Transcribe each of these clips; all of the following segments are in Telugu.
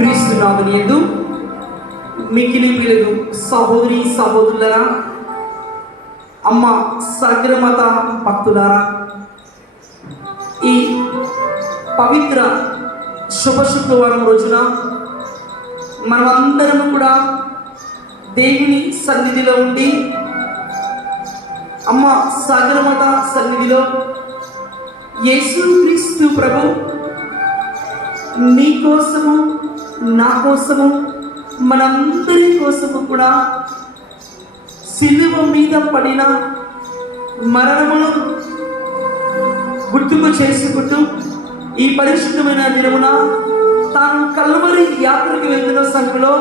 క్రీస్తునాథుని యందు మిక్కిలి ప్రియులు సహోదరి సహోదరులారా, అమ్మ సగ్రమత భక్తులారా, ఈ పవిత్ర శుభ శుక్రవారం రోజున మనమందరం కూడా దేవుని సన్నిధిలో ఉండి అమ్మ సగ్రమత సన్నిధిలో యేసుక్రీస్తు ప్రభు నీ కోసము నా కోసము మనందరి కోసము కూడా సిలువ మీద పడిన మరణమును గుర్తుకు చేసుకుంటూ ఈ పరిశుద్ధమైన దినమున తాను కల్వరి యాత్రకు వెళ్తున్న సంఖ్యలో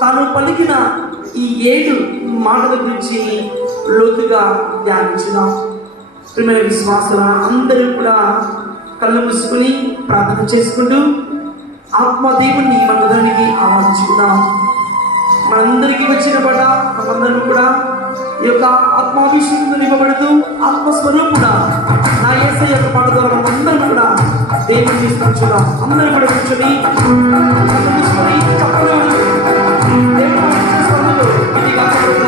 తాను పలికిన ఈ 7 మాటల గురించి లోతుగా ధ్యానించుదాం. ప్రియమైన విశ్వాసుల అందరూ కూడా కళ్ళు మూసుకుని ప్రార్థన చేసుకుంటూ ఆత్మదేవుని మనందరికీ ఆహ్వానించుకుందాం. మనందరికీ వచ్చిన పాట మనందరం కూడా ఈ యొక్క ఆత్మాభిషేకంతో నింపబడుతూ ఆత్మస్వరూపుడా నా యేసయ్య యొక్క పాట ద్వారా మనందరం కూడా దేవుని తీసుకొచ్చుదాం. అందరూ కూడా కూర్చొని కళ్ళు మూసుకొని చప్పట్లు కొడుతూ దేవుని స్వరంలో ఇది కాకపోతే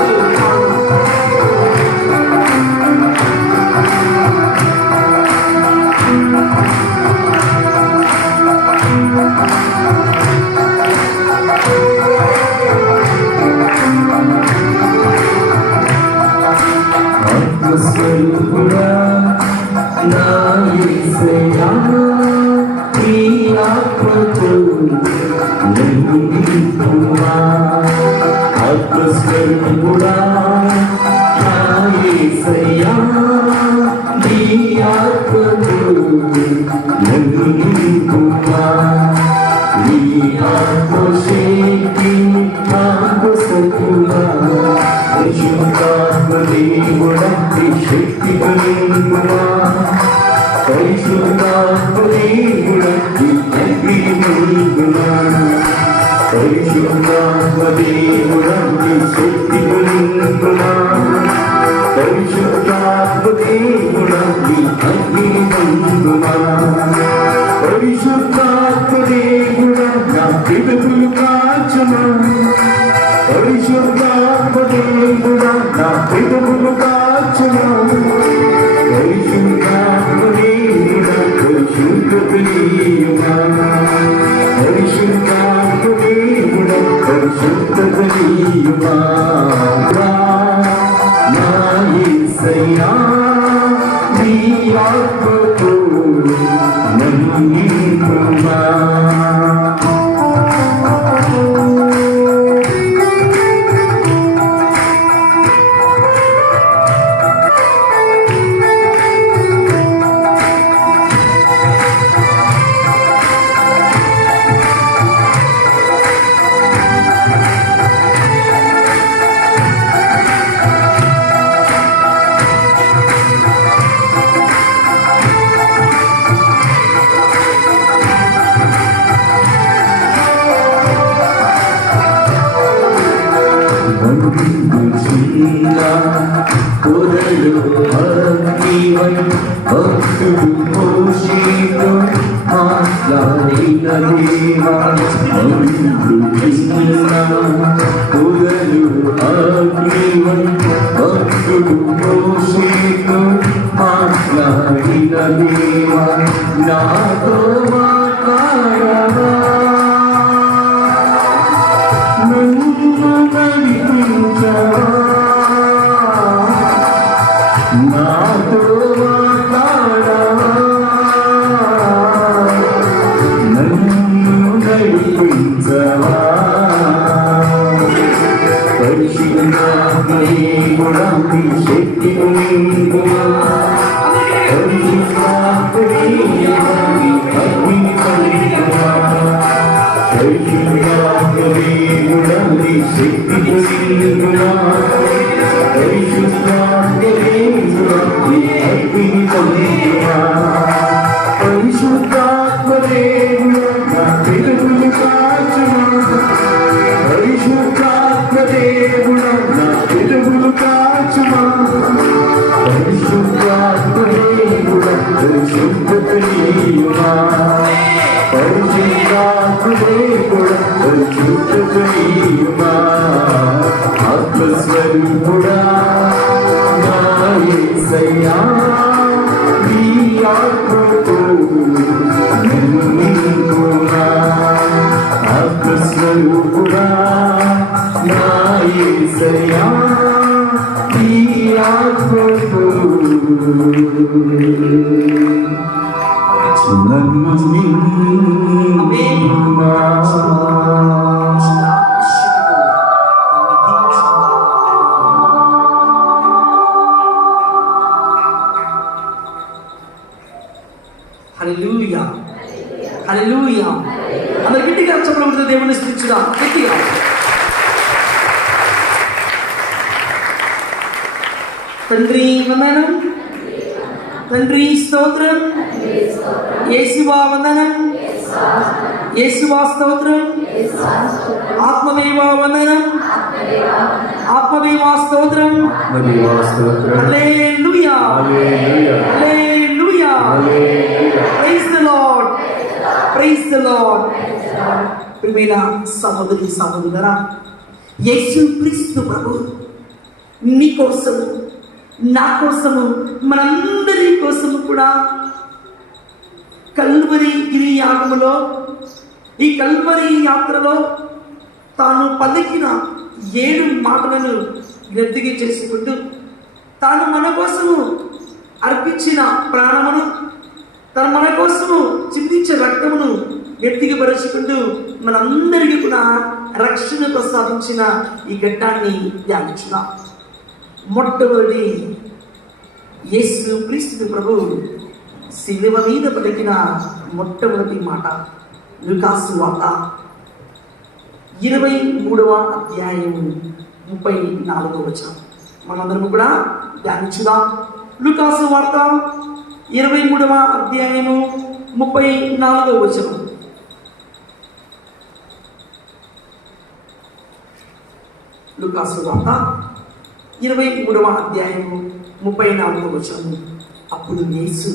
పరిశుద్ధాత్మదేవుడా ఆత్మస్వరూపుడా నా యేసయ్యా నీ ఆత్మతో నన్ను నింపునా ఆత్మస్వరూపుడా నా యేసయ్యా నీ ఆత్మతో నన్ను నింపునా. హల్లెలూయా హల్లెలూయా. అందరు గట్టిగా చెప్పబడుతుంది, దేవుని స్తుతించుదాం గట్టిగా. తండ్రి వందనం, తండ్రి స్తోత్రం, యేసువా వందనం, యేసువా స్తోత్రం, ఆత్మదేవా వందనం, ఆత్మదేవా స్తోత్రం. హల్లెలూయా హల్లెలూయా. Praise the lord, praise the Lord. ప్రియమైన సహోదరి సహోదరులారా, యేసు క్రీస్తు ప్రభు నీ కోసము, నా కోసము, మనందరి కోసము కూడా కల్వరి గిరి యాగములో, ఈ కల్వరి యాత్రలో తాను పలికిన 7 మాటలను జ్ఞప్తికి చేసుకుంటూ, తాను మన కోసము అర్పించిన ప్రాణమును, తను మన కోసము చిందించే రక్తమును జ్ఞప్తికి పరుచుకుంటూ మనందరికీ కూడా రక్షణ ప్రసాదించిన ఈ ఘట్టాన్ని ధ్యానించుదాం. మొట్టమొదటి యేసు క్రీస్తు ప్రభు శిలువ మీద పలికిన మొట్టమొదటి మాట లూకాసు వార్త 23వ అధ్యాయం 34వ వచనం. మనందరం కూడా ధ్యానించుదాం. లూకాసు వార్త 23వ అధ్యాయము 34వ వచనం. లూకాసు వార్త 23వ అధ్యాయము 34వ వచనం. అప్పుడు యేసు,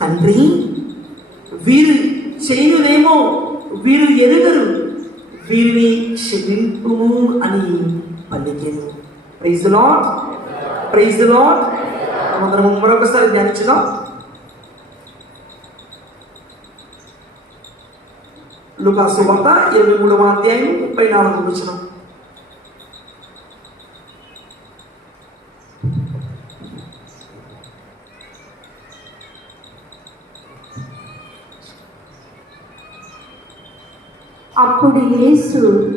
తండ్రి వీరు చేయనులేమో వీరు ఎరుగరు, వీరిని క్షమింపుము అని పలికెను. Praise the lord, praise the Lord. మనమందరం మరొకసారి ధ్యానించుదాం. లూకాసు వార్త 23వ అధ్యాయం 34వ వచనం.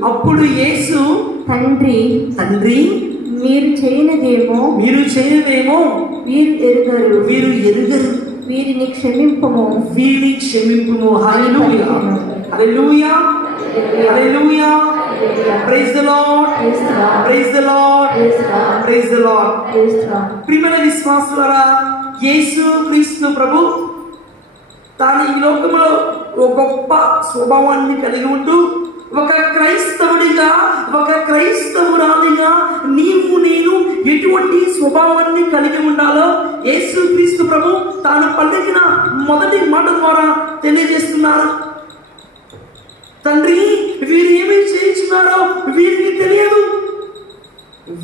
అప్పుడు యేసు తండ్రి మీరు చేయనిదేమో వీరు ఎరుగరు, వీరిని క్షమింపుము. హల్లెలూయా హల్లెలూయా హల్లెలూయా. Praise the lord, praise the lord, praise the Lord. ప్రియమైన విశ్వాసులారా, యేసు క్రీస్తు ప్రభు తాను ఈ లోకంలో ఒక గొప్ప స్వభావాన్ని కలిగి ఉంటూ, ఒక క్రైస్తవుడిగా, ఒక క్రైస్తవురాలిగా నీవు నేను ఎటువంటి స్వభావాన్ని కలిగి ఉండాలో యేసు క్రీస్తు ప్రభు తాను పలికిన మొదటి మాట ద్వారా తెలియజేస్తున్నారు. తండ్రి వీరు ఏమి చేయించున్నారో వీరికి తెలియదు,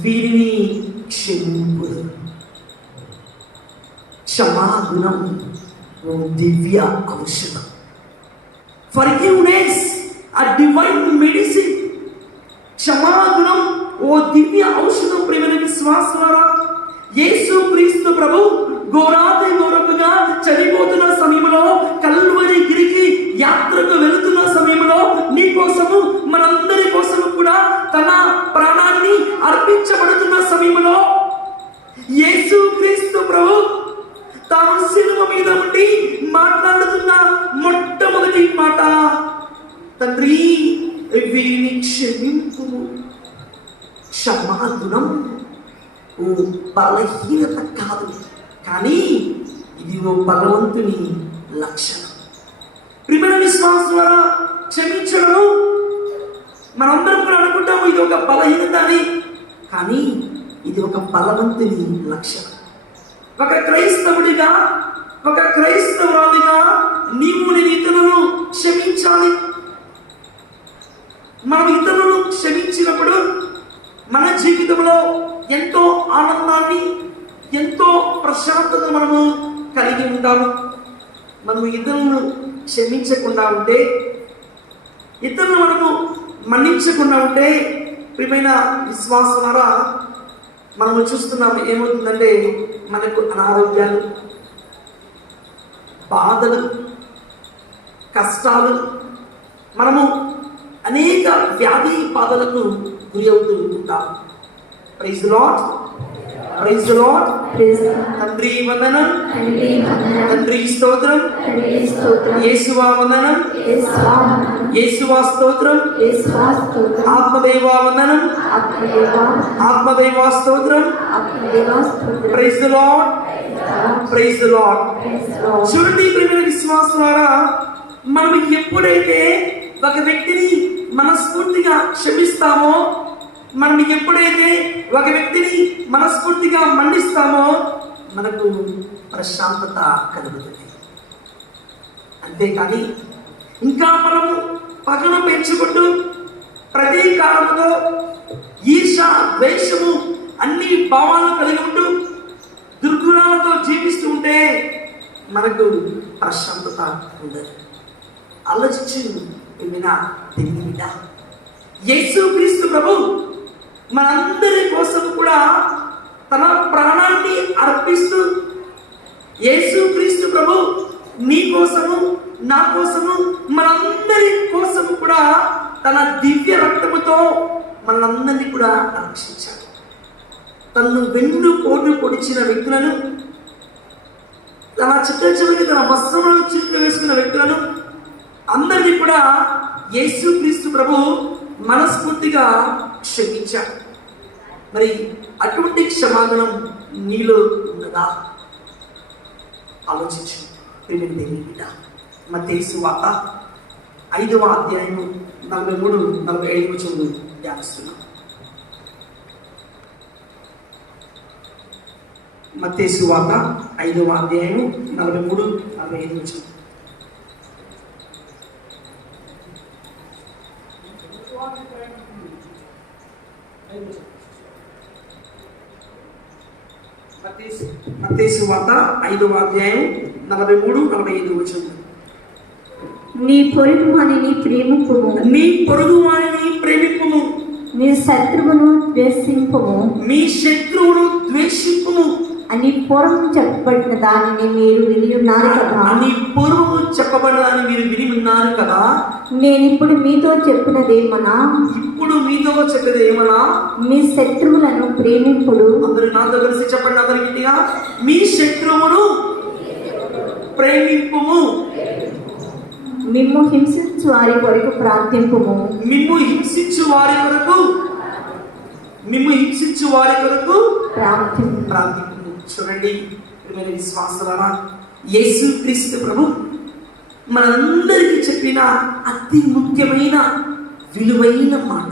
వీరిని క్షమింపు. క్షమాగుణం ఓ దివ్య ఔషధం. Forgiveness, a divine medicine. క్షమాగుణం ఓ దివ్య ఔషధం. ప్రియమైన విశ్వాసులారా, యేసు క్రీస్తు ప్రభు ఘోరాతి ఘోరముగా చనిపోతున్న సమయంలో, కల్వరి గిరికి యాత్రకు వెళుతున్న సమయంలో, నీ కోసము మనందరి కోసము కూడా తన ప్రాణాన్ని అర్పించబడుతున్న సమయంలో యేసు క్రీస్తు ప్రభు తాను శిలువ మీద ఉండి మాట్లాడుతున్న మొట్టమొదటి మాట, తండ్రి వీరిని క్షమింపుము. క్షమాగుణం ఓ బలహీనత కాదు, కానీ ఇది ఓ బలవంతుని లక్షణం. ప్రియమైన విశ్వాసులారా, క్షమించడం మనందరం కూడా అనుకుంటాము ఇది ఒక బలహీనత అని, కానీ ఇది ఒక బలవంతుని లక్షణం. ఒక క్రైస్తవుడిగా, ఒక క్రైస్తవురాలిగా నీవు నీ ఇతరులను క్షమించాలి. మనం ఇతరులను క్షమించినప్పుడు మన జీవితంలో ఎంతో ఆనందాన్ని, ఎంతో ప్రశాంతత మనము కలిగి ఉంటాము. మనము ఇతరులను క్షమించకుండా ఉంటే, ఇతరులను మనము మన్నించకుండా ఉంటే, ప్రియమైన విశ్వాసారా, మనము చూస్తున్నాము ఏమవుతుందంటే మనకు అనారోగ్యాలు, బాధలు, కష్టాలు, మనము అనేక వ్యాధి బాధలకు గురి అవుతూ ఉంటాం. Praise the lord, praise the Lord. తండ్రి వందనం, తండ్రి స్తోత్రం, యేసువా వందనం, యేసువా స్తోత్రం, ఆత్మదేవా వందనం, ఆత్మదేవా స్తోత్రం. Praise the lord, praise the Lord. చూడండి ప్రియమైన విశ్వాసులారా, మనం ఎప్పుడైతే ఒక వ్యక్తిని మనస్ఫూర్తిగా క్షమిస్తామో, మనం ఎప్పుడైతే ఒక వ్యక్తిని మనస్ఫూర్తిగా మన్నిస్తామో, మనకు ప్రశాంతత కలుగుతుంది. అంతేకాని ఇంకా మనము పగను పెంచుకుంటూ ప్రతీకారంతో, ఈర్ష, ద్వేషము అన్ని భావాలను కలిగి ఉంటూ దుర్గుణాలతో జీవిస్తూ ఉంటే మనకు ప్రశాంతత ఉండదు. ఆలోచించు బిడ్డ, యేసుక్రీస్తు ప్రభు మనందరి కోసం కూడా తన ప్రాణాన్ని అర్పిస్తూ, యేసుక్రీస్తు ప్రభు నీ కోసము, నా కోసము, మనందరి కోసము కూడా తన దివ్య రక్తముతో మనందరినీ కూడా రక్షించాడు. తను వెన్ను పోటు పొడిచిన వ్యక్తులను, తన చివరికి తన వస్త్రములను చిట్లు వేసుకున్న వ్యక్తులను అందరినీ కూడా యేసుక్రీస్తు ప్రభు మనస్ఫూర్తిగా క్షమించాడు. మరి అటువంటి క్షమాగుణం నీలో ఉన్నదా? ఆలోచించు. మత్తయి సువార్త 5వ అధ్యాయము 43-45 వచనాలు ధ్యానిస్తున్నాం. మత్తయి సువార్త 5వ అధ్యాయము 43-45 వచనాలు. మత్తయి సువార్త 5వ అధ్యాయం 43-45 వచనం. నీ పొరుగువానిని ప్రేమింపుము, నీ పొరుగువానిని ప్రేమింపుము, నీ శత్రువును ద్వేషింపుము, మీ శత్రువును ద్వేషింపుము అని పూర్వం చెప్పబడిన దానిని మీరు విని ఉన్నారు కదా. అని పూర్వము చెప్పబడినదాన్ని మీరు విని ఉన్నారు కదా. నేనిప్పుడు మీతో చెప్పినదేమనా, ఇప్పుడు మీతో చెప్పేది ఏమన్నా, మీ శత్రువులను ప్రేమింపుడు. అందరూ నాతో కలిసి చెప్పండి, అందరి గట్టిగా, మీ శత్రువును ప్రేమింపుము, మిమ్ము హింసించు వారి కొరకు ప్రార్థింపుము. మిమ్ము హింసించు వారి కొరకు, మిమ్ము హింసించు వారి కొరకు ప్రార్థింపుము. చూడండి ప్రియమైన విశ్వాసులారా, యేసుక్రీస్తు ప్రభు మనందరికీ చెప్పిన అతి ముఖ్యమైన విలువైన మాట,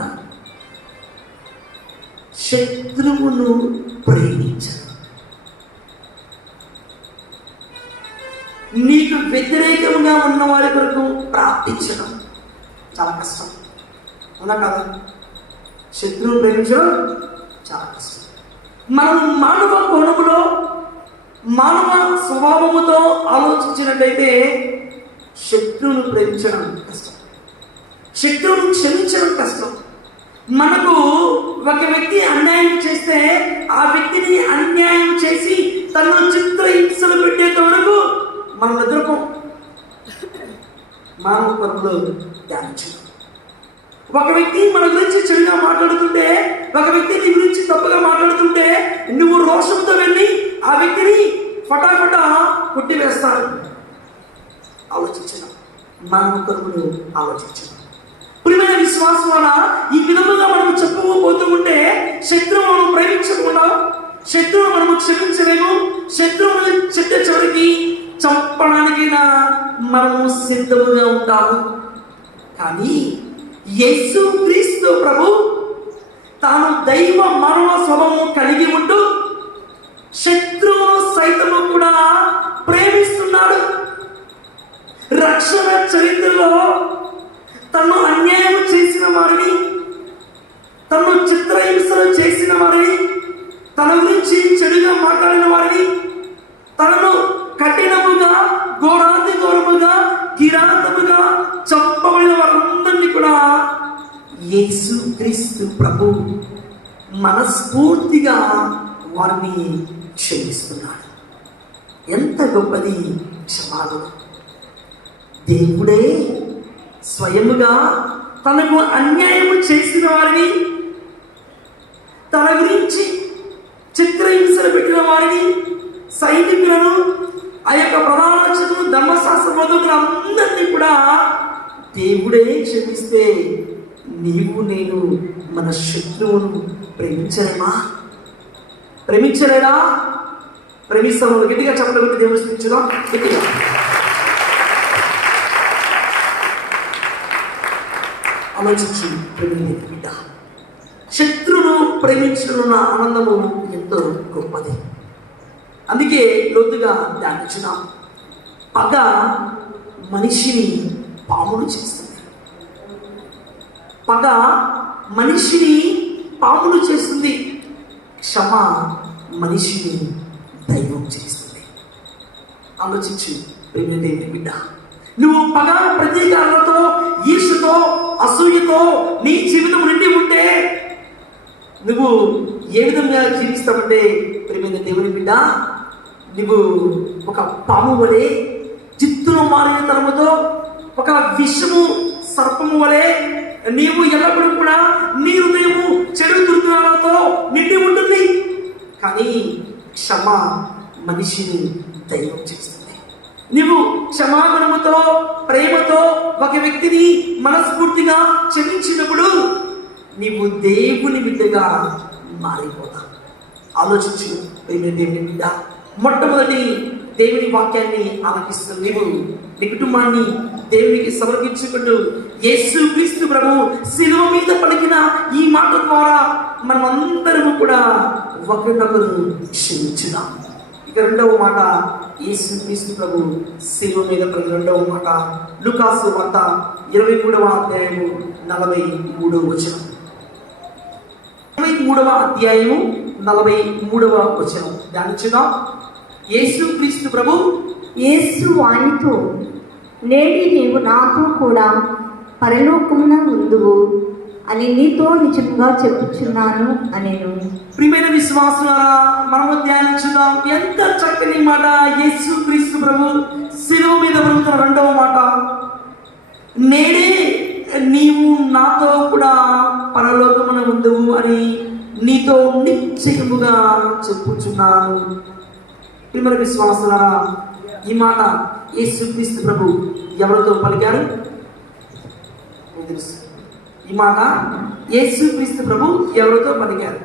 శత్రువును ప్రేమించు. నీకు వ్యతిరేకంగా ఉన్న వారి కొరకు ప్రార్థించడం చాలా కష్టం, అవునా కాదా? శత్రువును ప్రేమించడం చాలా కష్టం. మనం మానవ కోణములో, మానవ స్వభావముతో ఆలోచించినట్లయితే శత్రువును ప్రేమించడం కష్టం, శత్రువును క్షమించడం కష్టం. మనకు ఒక వ్యక్తి అన్యాయం చేస్తే ఆ వ్యక్తిని అన్యాయం చేసి తనను చిత్రహింసలు పెట్టేంత వరకు మనం నిద్రపోం. మానవ పరంలో ధ్యానించడం. ఒక వ్యక్తి మన గురించి చెడుగా మాట్లాడుతుంటే, ఒక వ్యక్తి నీ గురించి తప్పుగా మాట్లాడుతుంటే నువ్వు రోషంతో వెళ్ళి ఆ వ్యక్తిని ఫటాఫటా కొట్టివేస్తాడు. ఆలోచించడం, మానవ కర్మలు ఆలోచించడం. ప్రియమైన విశ్వాసం వల్ల ఈ విధముగా మనము చెప్పుకోబోతూ ఉంటే శత్రువులను ప్రేమించకుండా, శత్రువును మనము క్షమించలేము, శత్రువును చెట్ట చివరికి చంపడానికైనా మనము సిద్ధముగా ఉంటాము. కానీ యేసుక్రీస్తు ప్రభు తాను దైవ మానవ స్వభావం కలిగి ఉంటూ శత్రువును సైతము కూడా ప్రేమిస్తున్నాడు. రక్షణ చరిత్రలో తను అన్యాయం చేసిన వారిని, తను చిత్రహింసలు చేసిన వారిని, తన గురించి చెడుగా మాట్లాడిన వారిని, తనను కఠినముగా ఘోరాతి ఘోరముగా కిరాతముగా చంపబడిన వారందరినీ కూడా యేసుక్రీస్తు ప్రభు మనస్ఫూర్తిగా వారిని క్షమిస్తున్నాడు. ఎంత గొప్పది క్షమాగుణ! దేవుడే స్వయముగా తనకు అన్యాయము చేసిన వారిని, తన గురించి చిత్రహింసలు పెట్టిన వారిని, సైనికులను, ఆ యొక్క ప్రధాన రక్షకులు, ధర్మశాస్త్ర బోధకులు అందరినీ కూడా దేవుడే క్షమిస్తే నీవు నేను మన శత్రువును ప్రేమించలేమా? ప్రేమించలేదా? ప్రేమిస్తాము. గట్టిగా చెప్పడం బట్టి దేవుడు స్థుతించుదాం. గట్టిగా ఆలోచించి ప్రేమించే బిడ్డ, శత్రువును ప్రేమించడం ఆనందము ఎంతో గొప్పది. అందుకే లోతుగా ధ్యానించుదాం. పగ మనిషిని పామును చేస్తుంది. పగ మనిషిని పామును చేస్తుంది. క్షమ మనిషిని దైవం చేస్తుంది. ఆలోచించు ప్రేమించే బిడ్డ, నువ్వు పగ ప్రతీకారాలతో, ఈర్ష్యతో, అసూయతో నీ జీవితం నిండి ఉంటే నువ్వు ఏ విధంగా జీవిస్తావంటే ప్రేమైన దేవుని బిడ్డ, నువ్వు ఒక పాము వలె, జిత్తును మారిన తరముతో, ఒక విషము సర్పము వలె నీవు ఎల్లప్పుడూ కూడా నీ హృదయము చెడు దుర్గుణాలతో నిండి ఉంటుంది. కానీ క్షమ మనిషిని దైవం చేస్తుంది. నీవు క్షమాగుణముతో, ప్రేమతో ఒక వ్యక్తిని మనస్ఫూర్తిగా క్షమించినప్పుడు నీవు దేవుని బిడ్డగా మారిపోతావు. ఆలోచించు ప్రేమ దేవుని బిడ్డ, మొట్టమొదటి దేవుని వాక్యాన్ని ఆలకిస్తున్న నీవు నీ కుటుంబాన్ని దేవునికి సమర్పించుకుంటూ యేసుక్రీస్తు ప్రభు శిలువ మీద పలికిన ఈ మాట ద్వారా మనమందరము కూడా ఒకరినొకరు క్షమించుదాం. ఇక రెండవ మాట, యేసుక్రీస్తు ప్రభు శిలువ మీద పలికిన రెండవ మాట లూకాసు వార్త 23వ అధ్యాయము 43వ వచనం. 23వ అధ్యాయము 43వ వచనం ధ్యానించుదాం. యేసుక్రీస్తు ప్రభు యేసు వానితో, నేడి నీవు నాతో కూడా పరలోకమున ఉందువు అని నీతో నిజంగా చెప్పుచున్నాను అనేను. ప్రియమైన విశ్వాసులారా, మనము ధ్యానించుదాం. ఎంత చక్కని మాట! యేసుక్రీస్తు ప్రభు శిలువ మీద పలుకుతున్న రెండవ మాట, నేడే నీవు నాతో కూడా పరలోకమున ఉందువు అని నీతో నిశ్చయముగా చెప్పుచున్నాను. ప్రియమైన విశ్వాసులారా, ఈ మాట యేసుక్రీస్తు ప్రభు ఎవరితో పలికారు? తెలుసు. ఈ మాట యేసుక్రీస్తు ప్రభు ఎవరితో పలికారు?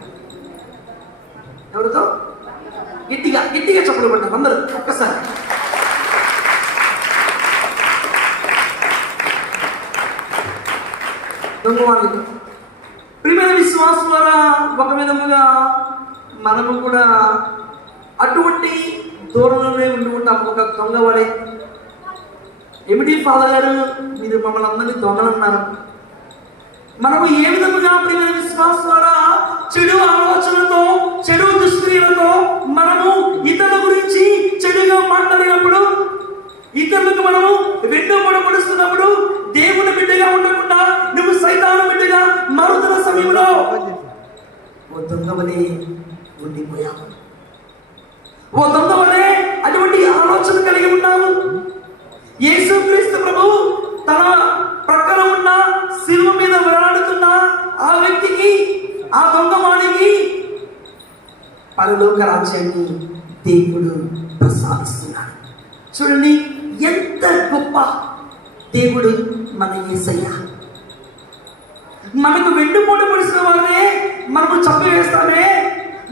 ఎవరితో? గట్టిగా గట్టిగా చెప్పలు పడ్డారు అందరూ ఒక్కసారి. దొంగవాళ్ళతో. ప్రియమైన విశ్వాసులారా, ఒక విధముగా మనము కూడా అటువంటి దూరంలోనే ఉండి ఉంటాం. ఒక దొంగవాడే, ఏమిటి ఫాదర్ గారు మీరు మమ్మల్ని అందరినీ దొంగలన్నారు? మనము ఏ విధముగా ప్రియమైన విశ్వాసులారా చెడు ఆలోచనలతో, చెడు దుష్క్రియలతో మనము ఇతరుల గురించి చెడుగా మాట్లాడినప్పుడు, ఇతరులకు మనము వెన్నుపొడుస్తున్నప్పుడు దేవుని బిడ్డగా ఉండకుండా నువ్వు సైతాను బిడ్డగా మారుతున్న సమయంలో ఓ దొంగవలే ఉండిపోయావు. ఓ దొంగవలే అటువంటి ఆలోచన కలిగి ఉన్నావు. యేసుక్రీస్తు ప్రభు తన ప్రక్కన ఉన్న శిలువ మీద వేలాడుతున్న ఆ వ్యక్తికి, ఆ దొంగవాడికి పరలోక రాజ్యాన్ని దేవుడు ప్రసాదిస్తున్నాడు. చూడండి ఎంత గొప్ప దేవుడు మన యేసయ్య. మనకు వెన్నుపోటు పొడిసిన వారినే మనము చంపివేస్తామే,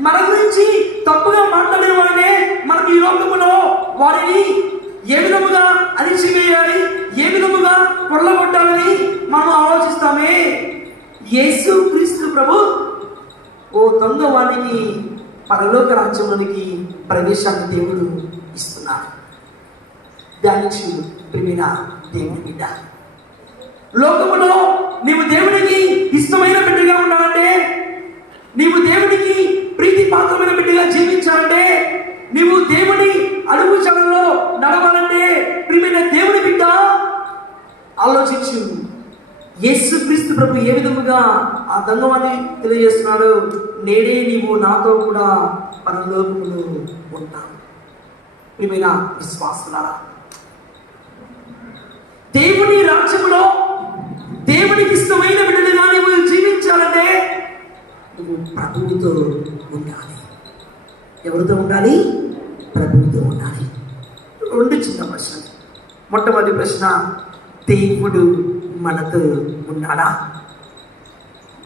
మన గురించి తప్పుగా మాట్లాడే వారినే మనం ఈ లోకములో వారిని ఏ విధముగా అణిచివేయాలి, ఏ విధముగా కొల్లగొట్టాలని మనం ఆలోచిస్తామే. యేసుక్రీస్తు ప్రభు ఓ దొంగవాడికి పరలోక రాజ్యంలోనికి ప్రవేశాన్ని దేవుడు ఇస్తున్నాడు. ధ్యానించు ప్రియమైన దేవుని బిడ్డ, లోకములో నీవు దేవునికి ఇష్టమైన బిడ్డగా ఉండాలంటే, నీవు దేవునికి ప్రీతి పాత్రమైన బిడ్డగా జీవించాలంటే, నీవు దేవుని అడుగు జాడల్లో నడవాలంటే, ప్రియమైన దేవుని బిడ్డ ఆలోచించు. యేసుక్రీస్తు ప్రభు ఏ విధముగా ఆ దొంగవాన్ని తెలియజేస్తున్నాడు, నేడే నీవు నాతో కూడా పరలోకములో ఉంటావు. ప్రియమైన విశ్వాసులారా, దేవుని రాజ్యములో దేవునికి ఇష్టమైన బిడ్డలుగా నీవు జీవించాలంటే నువ్వు ప్రభువుతో ఉండాలి. ఎవరితో ఉండాలి? ప్రభువుతో ఉండాలి. రెండు చిన్న ప్రశ్నలు. మొట్టమొదటి ప్రశ్న, దేవుడు మనతో ఉన్నాడా?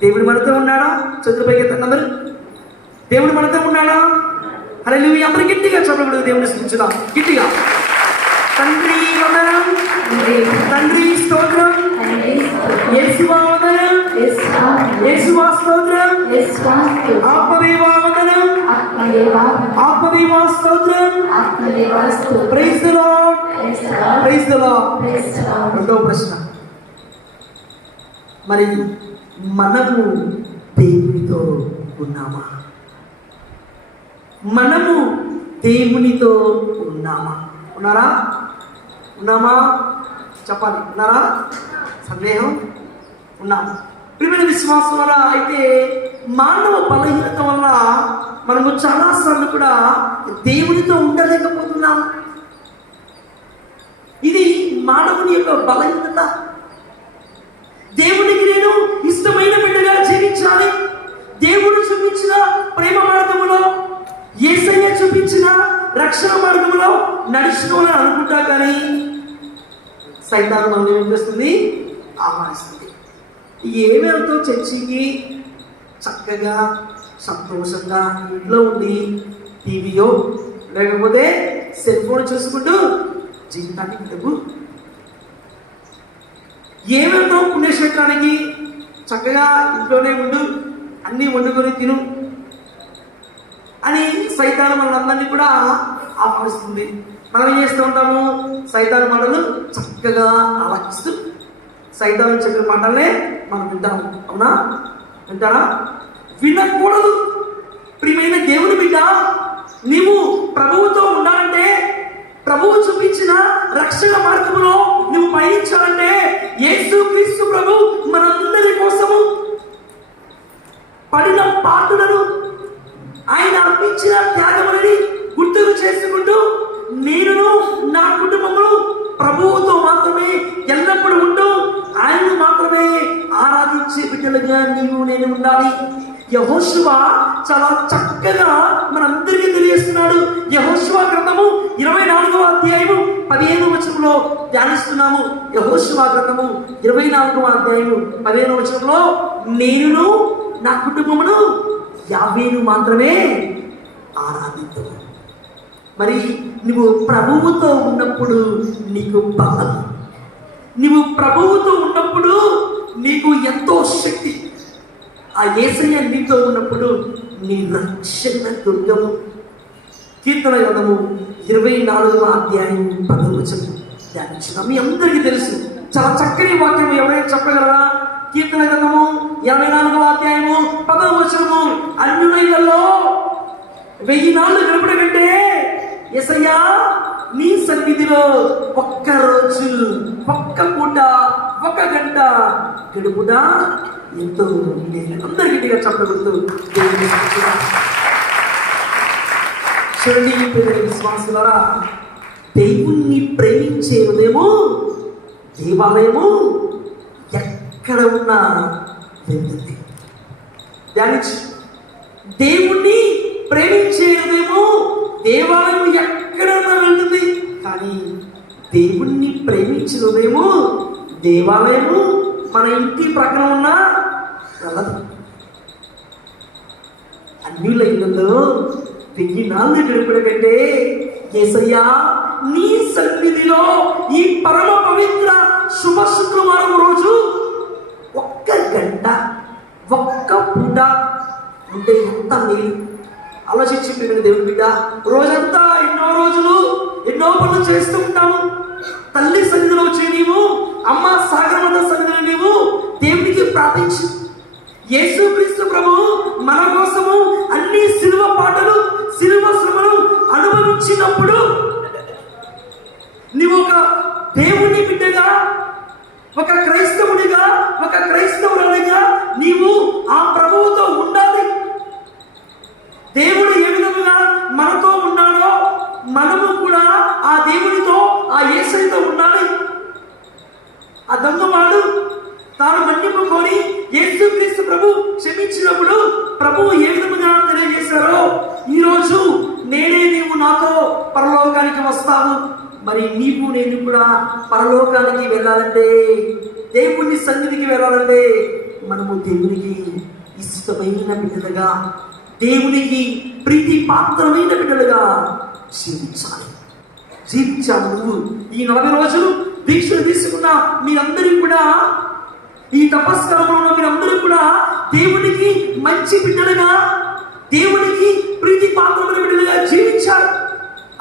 దేవుడు మనతో ఉన్నాడా? చదువుపైకి అందరూ, దేవుడు మనతో ఉన్నాడా? హల్లెలూయా. అందరూ గట్టిగా చెప్పకూడదు, దేవుని స్తుతించుదాం గట్టిగా. తండ్రి వందనం, తండ్రి స్తోత్రం, యేసువా వందనం, యేసువా స్తోత్రం, ఆత్మదేవా వందనం, ఆత్మదేవా స్తోత్రం. Praise the lord, praise the Lord. రెండవ ప్రశ్న, మరి మనము దేవునితో ఉన్నామా? మనము దేవునితో ఉన్నామా? ఉన్నారా? ఉన్నామా? చెప్పాలి. ఉన్నారా? సందేహం? ఉన్నాము. ప్రియమైన విశ్వాసం వల్ల అయితే మానవ బలహీనత వల్ల మనము చాలాసార్లు కూడా దేవునితో ఉండలేకపోతున్నాం. ఇది మానవుని యొక్క బలహీనత. దేవునికి నేను ఇష్టమైన బిడ్డగా జీవించాలి, దేవుడు చూపించిన ప్రేమ మార్గములో, యేసయ్య చూపించిన రక్షణ మార్గంలో నడుచుకోవాలని అనుకుంటా, కానీ సైతాను మనం ఏం చేస్తుంది? ఆహ్వానిస్తుంది. ఏమేమితో చర్చికి చక్కగా సంతోషంగా ఇంట్లో ఉండి టీవీయో లేకపోతే సెల్ ఫోన్ చూసుకుంటూ జీవితానికి డబ్బు, ఏమేమితో పుణ్యక్షేత్రానికి చక్కగా ఇంట్లోనే ఉండు, అన్నీ వండుకొని తిను అని సైతాను మనందరినీ కూడా ఆహ్వానిస్తుంది. మనం ఏం చేస్తూ ఉంటాము? సైతాను మాటలు చక్కగా ఆలకిస్తూ సైతాను చెప్పిన మాటలనే మనం వింటాము. అవునా? వింటారా? వినకూడదు. ప్రియమైన దేవుని బిడ్డ, నీవు ప్రభువుతో ఉండాలంటే, ప్రభువు చూపించిన రక్షణ మార్గంలో నువ్వు పయనించాలంటే, యేసుక్రీస్తు ప్రభు మనందరి కోసము పడిన పాటులను, ఆయన అర్పించిన త్యాగములని గుర్తుకు చేసుకుంటూ, నేను నా కుటుంబము ప్రభువుతో మాత్రమే ఎల్లప్పుడూ ఉంటూ ఆయన్ని మాత్రమే ఆరాధించే బిడ్డలుగా నీవు నేను ఉండాలి. యెహోషువ చాలా చక్కగా మనందరికీ తెలియజేస్తున్నాడు. యెహోషువ గ్రంథము 24వ అధ్యాయము 15వ వచనంలో ధ్యానిస్తున్నాము. యెహోషువ గ్రంథము 24వ అధ్యాయము 15వ వచనంలో, నేను నా కుటుంబమును యావేను మాత్రమే ఆరాధిద్దాము. మరి నువ్వు ప్రభువుతో ఉన్నప్పుడు నీకు బలం, నువ్వు ప్రభువుతో ఉన్నప్పుడు నీకు ఎంతో శక్తి. ఆ యేసయ్య నీతో ఉన్నప్పుడు నీ రక్షణ దుర్గము. కీర్తన గ్రంథము 24వ అధ్యాయం 10వ వచనం ధ్యానించిన మీ అందరికీ తెలుసు. చాలా చక్కని వాక్యం. ఎవరైనా చెప్పగలరా? కీర్తన గ్రంథము 24వ అధ్యాయము 10వ వచనము, అన్యులలో 1000 నాళ్ళు గడపడ కంటే యేసయ్యా నీ సన్నిధిలో ఒక్క రోజు, ఒక్క పూట, ఒక గంట గడుపుదా ఎంతో. అందరి గట్టిగా చెప్పగలుగుతూ చూడండి. విశ్వాసులారా, దేవుణ్ణి ప్రేమించే హృదయము దేవాలయము ఎక్కడ ఉన్నా వెళ్తుంది. ధ్యానించు. దేవుణ్ణి ప్రేమించే హృదయము దేవాలయం ఎక్కడన్నా వెళ్తుంది, కానీ దేవుణ్ణి ప్రేమించిన హృదయము దేవాలయము మన ఇంటి ప్రక్కన ఉన్నా వెళ్ళదు. అన్యుల ఇళ్లలో 1000 నాళ్ళు గడిపడం కంటే యేసయ్యా నీ సన్నిధిలో ఈ పరమ పవిత్ర శుభ శుక్రవారం రోజు ఒక్క గంట, ఒక్క పూట ఉంటే ఎంత మేలు. ఆలోచించి దేవుని బిడ్డ, రోజంతా ఎన్నో రోజులు ఎన్నో పనులు చేస్తూ ఉంటాము. తల్లి సన్నిధిలో వచ్చి నీవు, అమ్మ సాగరమాత సన్నిధిలో నీవు దేవునికి ప్రార్థించు. యేసుక్రీస్తు ప్రభు మన కోసము అన్ని సిలువ పాటలు, సిలువ శ్రమలు అనుభవించినప్పుడు నీవు ఒక దేవుని బిడ్డగా, ఒక క్రైస్తవునిగా, ఒక క్రైస్తవురాలిగా నీవు ఆ ప్రభువుతో ఉండాలి. దేవుడు ఏ విధంగా మనతో ఉన్నాడో మనము కూడా ఆ దేవునితో, ఆ యేసునితో ఉండాలి. ఆ దొంగవాడు తాను మన్నిపు కోరి యేసుక్రీస్తు ప్రభు క్షమించినప్పుడు ప్రభువు ఏ విధంగా తెలియజేశారో, ఈరోజు నేనే నీవు నాతో పరలోకానికి వస్తావు. మరి నీవు నేను కూడా పరలోకానికి వెళ్ళాలంటే, దేవుని సన్నిధికి వెళ్ళాలంటే మనము దేవునికి ఇష్టమైన బిడ్డలుగా, దేవునికి ప్రీతి పాత్రమైన బిడ్డలుగా జీవించాలి. జీవించాము. నువ్వు ఈ 40 రోజులు దీక్షలు తీసుకున్న మీరందరూ కూడా, ఈ తపస్కారంలో ఉన్న మీరందరూ కూడా దేవునికి మంచి బిడ్డలుగా, దేవునికి ప్రీతి పాత్రమైన బిడ్డలుగా జీవించారు.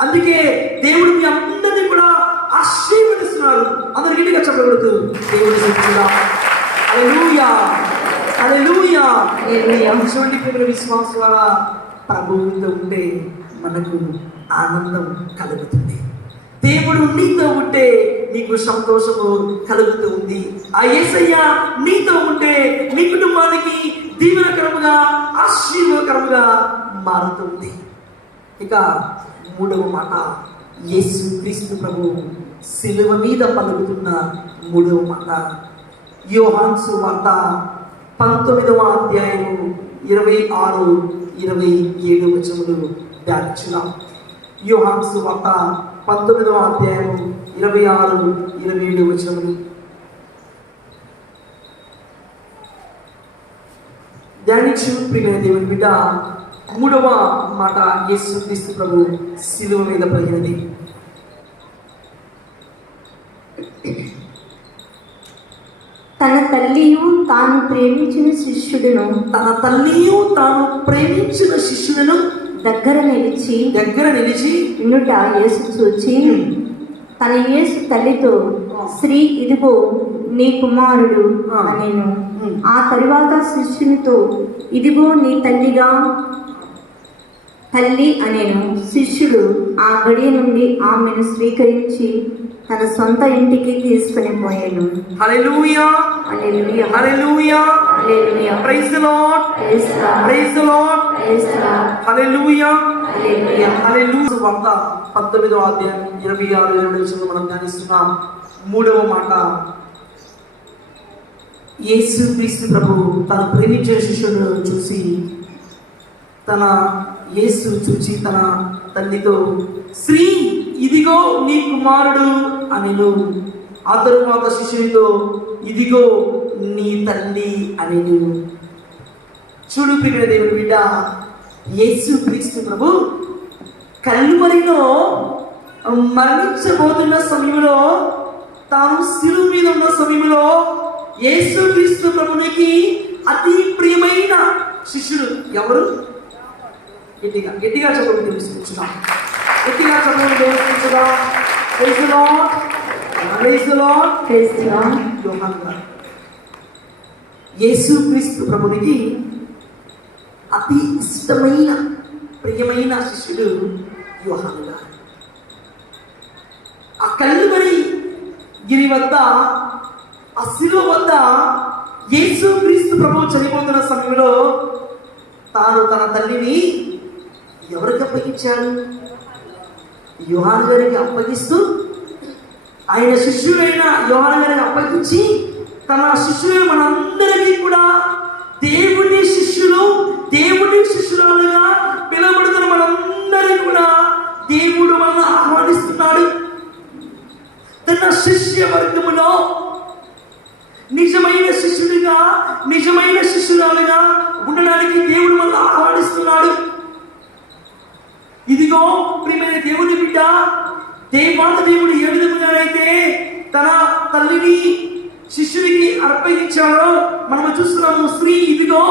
అందుకే దేవుడు మీ అందరినీ కూడా ఆశీర్వదిస్తున్నారు. అందరి గట్టిగా చెప్పబడుతూ దేవుని సన్నిధిలో హల్లెలూయా, హల్లెలూయా, హల్లెలూయా. చూడండి ప్రియమైన విశ్వాసులారా, ప్రభువుతో ఉంటే మనకు ఆనందం కలుగుతుంది. దేవుడు నీతో ఉంటే నీకు సంతోషము కలుగుతూ ఉంది. ఆ యేసయ్య నీతో ఉంటే నీ కుటుంబానికి దీవెనకరముగా, ఆశీర్వాదకరముగా మారుతుంది. ఇక 3వ మాట, యేసుక్రీస్తు ప్రభు సిలువ మీద పలుకుతున్న 3వ మాట. యోహాను సువార్త 19వ అధ్యాయము 26, 27 వచనములు ధ్యానించుదాం. యోహాను సువార్త 19వ అధ్యాయము 26, 27 వచనములు ధ్యానించు. ప్రియమైన దేవుని బిడ్డ, 3వ మాట యేసుక్రీస్తు ప్రభు సిలువ మీద పలికినది. తన తల్లియు తాను ప్రేమించిన శిష్యుడును, తన తల్లియు తాను ప్రేమించిన శిష్యులను దగ్గర నిలిచి వినుట యేసు చూచి తన యేసు తల్లితో, స్త్రీ ఇదిగో నీ కుమారుడు అనెను. ఆ తరువాత శిష్యునితో, ఇదిగో నీ తల్లి అనెను. శిష్యుడు ఆ గడియ నుండి ఆమెను స్వీకరించి తన సొంత ఇంటికి తీసుకుని పోయాను. హల్లెలూయా, హల్లెలూయా, హల్లెలూయా, హల్లెలూయా. Praise the lord, praise the lord, praise the lord, praise the lord. హల్లెలూయా, హల్లెలూయా. హల్లెలూయా. వార్త 19వ అధ్యాయం 26, 27 వచనం మనం ధ్యానిస్తున్నాం. 3వ మాట, యేసుక్రీస్తు ప్రభు తన ప్రేమించే శిష్యులను చూసి, యేసు చూచి తన తల్లితో, స్త్రీ ఇదిగో నీ కుమారుడు అనెను. ఆ తరువాత శిష్యునితో, ఇదిగో నీ తల్లి అనెను. చూడు ప్రియమైన దేవుని బిడ్డ, యేసుక్రీస్తు ప్రభు కల్వరిలో మరణించబోతున్న సమయంలో, తాను శిలువ మీద ఉన్న సమయంలో యేసుక్రీస్తు ప్రభునికి అతి ప్రియమైన శిష్యుడు ఎవరు? గట్టిగా గట్టిగా చెప్పడం తెలుసుకుంటున్నాం. గట్టిగా చెప్పడం తెలుసుకుంటున్నాం. Praise the lord, praise the lord, praise the Lord. Yohanu గారు యేసుక్రీస్తు ప్రభునికి అతి ఇష్టమైన ప్రియమైన శిష్యుడు యోహాను గారు. ఆ కల్వరి గిరి వద్ద, ఆ శిలువ వద్ద యేసుక్రీస్తు ప్రభు చనిపోతున్న సమయంలో తాను తన తల్లిని ఎవరికి అప్పగించాడు? యోహాను గారికి అప్పగిస్తూ, ఆయన శిష్యుడైన యోహాను గారికి అప్పగించి, తన శిష్యులైన మనందరికీ కూడా దేవుని శిష్యులు, దేవుని శిష్యురాలుగా పిలువబడుతున్న మనందరికీ కూడా దేవుడు మనల్ని ఆహ్వానిస్తున్నాడు. తన శిష్య వర్గములో నిజమైన శిష్యుడిగా, నిజమైన శిష్యురాలుగా ఉండడానికి దేవుడు మనల్ని ఆహ్వానిస్తున్నాడు. ఇదిగో ప్రియమైన దేవుని బిడ్డ, దేవాది దేవుడు ఏ విధంగానైతే తన తల్లిని శిష్యుడికి అర్పించాడో మనము చూస్తున్నాము. స్త్రీ ఇదిగో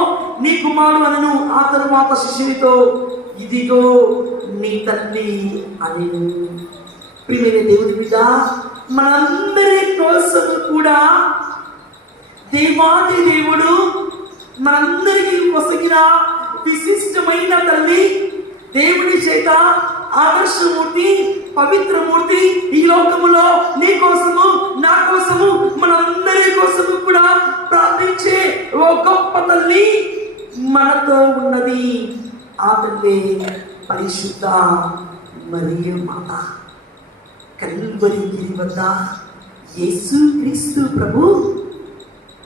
నీ కుమారుడు అనెను. ఆ తరువాత శిష్యునితో, ఇదిగో నీ తల్లి అనెను. ప్రియమైన దేవుని బిడ్డ, మనందరి కోసం కూడా దేవాది దేవుడు మనందరికీ పొసగిన విశిష్టమైన తల్లి, దేవుని చేత ఆదర్శమూర్తి, పవిత్రమూర్తి ఈ లోకములో నీ కోసము, నా కోసము, మనందరి కోసము కూడా ప్రార్థించే ఓ గొప్ప తల్లి మనతో ఉన్నది. ఆ తల్లి పరిశుద్ధ మరియ మాత. కల్వరి గిరి వద్ద యేసు క్రీస్తు ప్రభు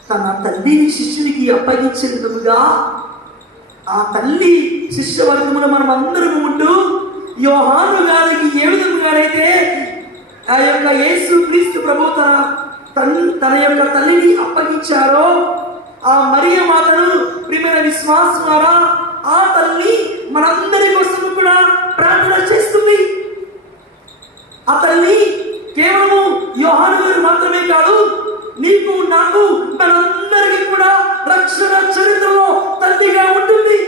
తన తల్లిని శిష్యునికి అప్పగించినట్టుగా ఆ తల్లి శిష్యవర్గములు మనం అందరము ఉంటూ యోహాను గారికి ఏ విధంగానైతే ఆ యొక్క యేసు క్రీస్తు ప్రభు తన యొక్క తల్లిని అప్పగించారో, ఆ మరియ మాతను ప్రియమైన విశ్వాసం ద్వారా ఆ తల్లి మనందరి కోసం కూడా ప్రార్థన చేస్తుంది. ఆ తల్లి కేవలము యోహాను గారు మాత్రమే కాదు, నీకు నాకు మనందరికీ కూడా రక్షణ చరిత్రలో తల్లిగా ఉంటుంది.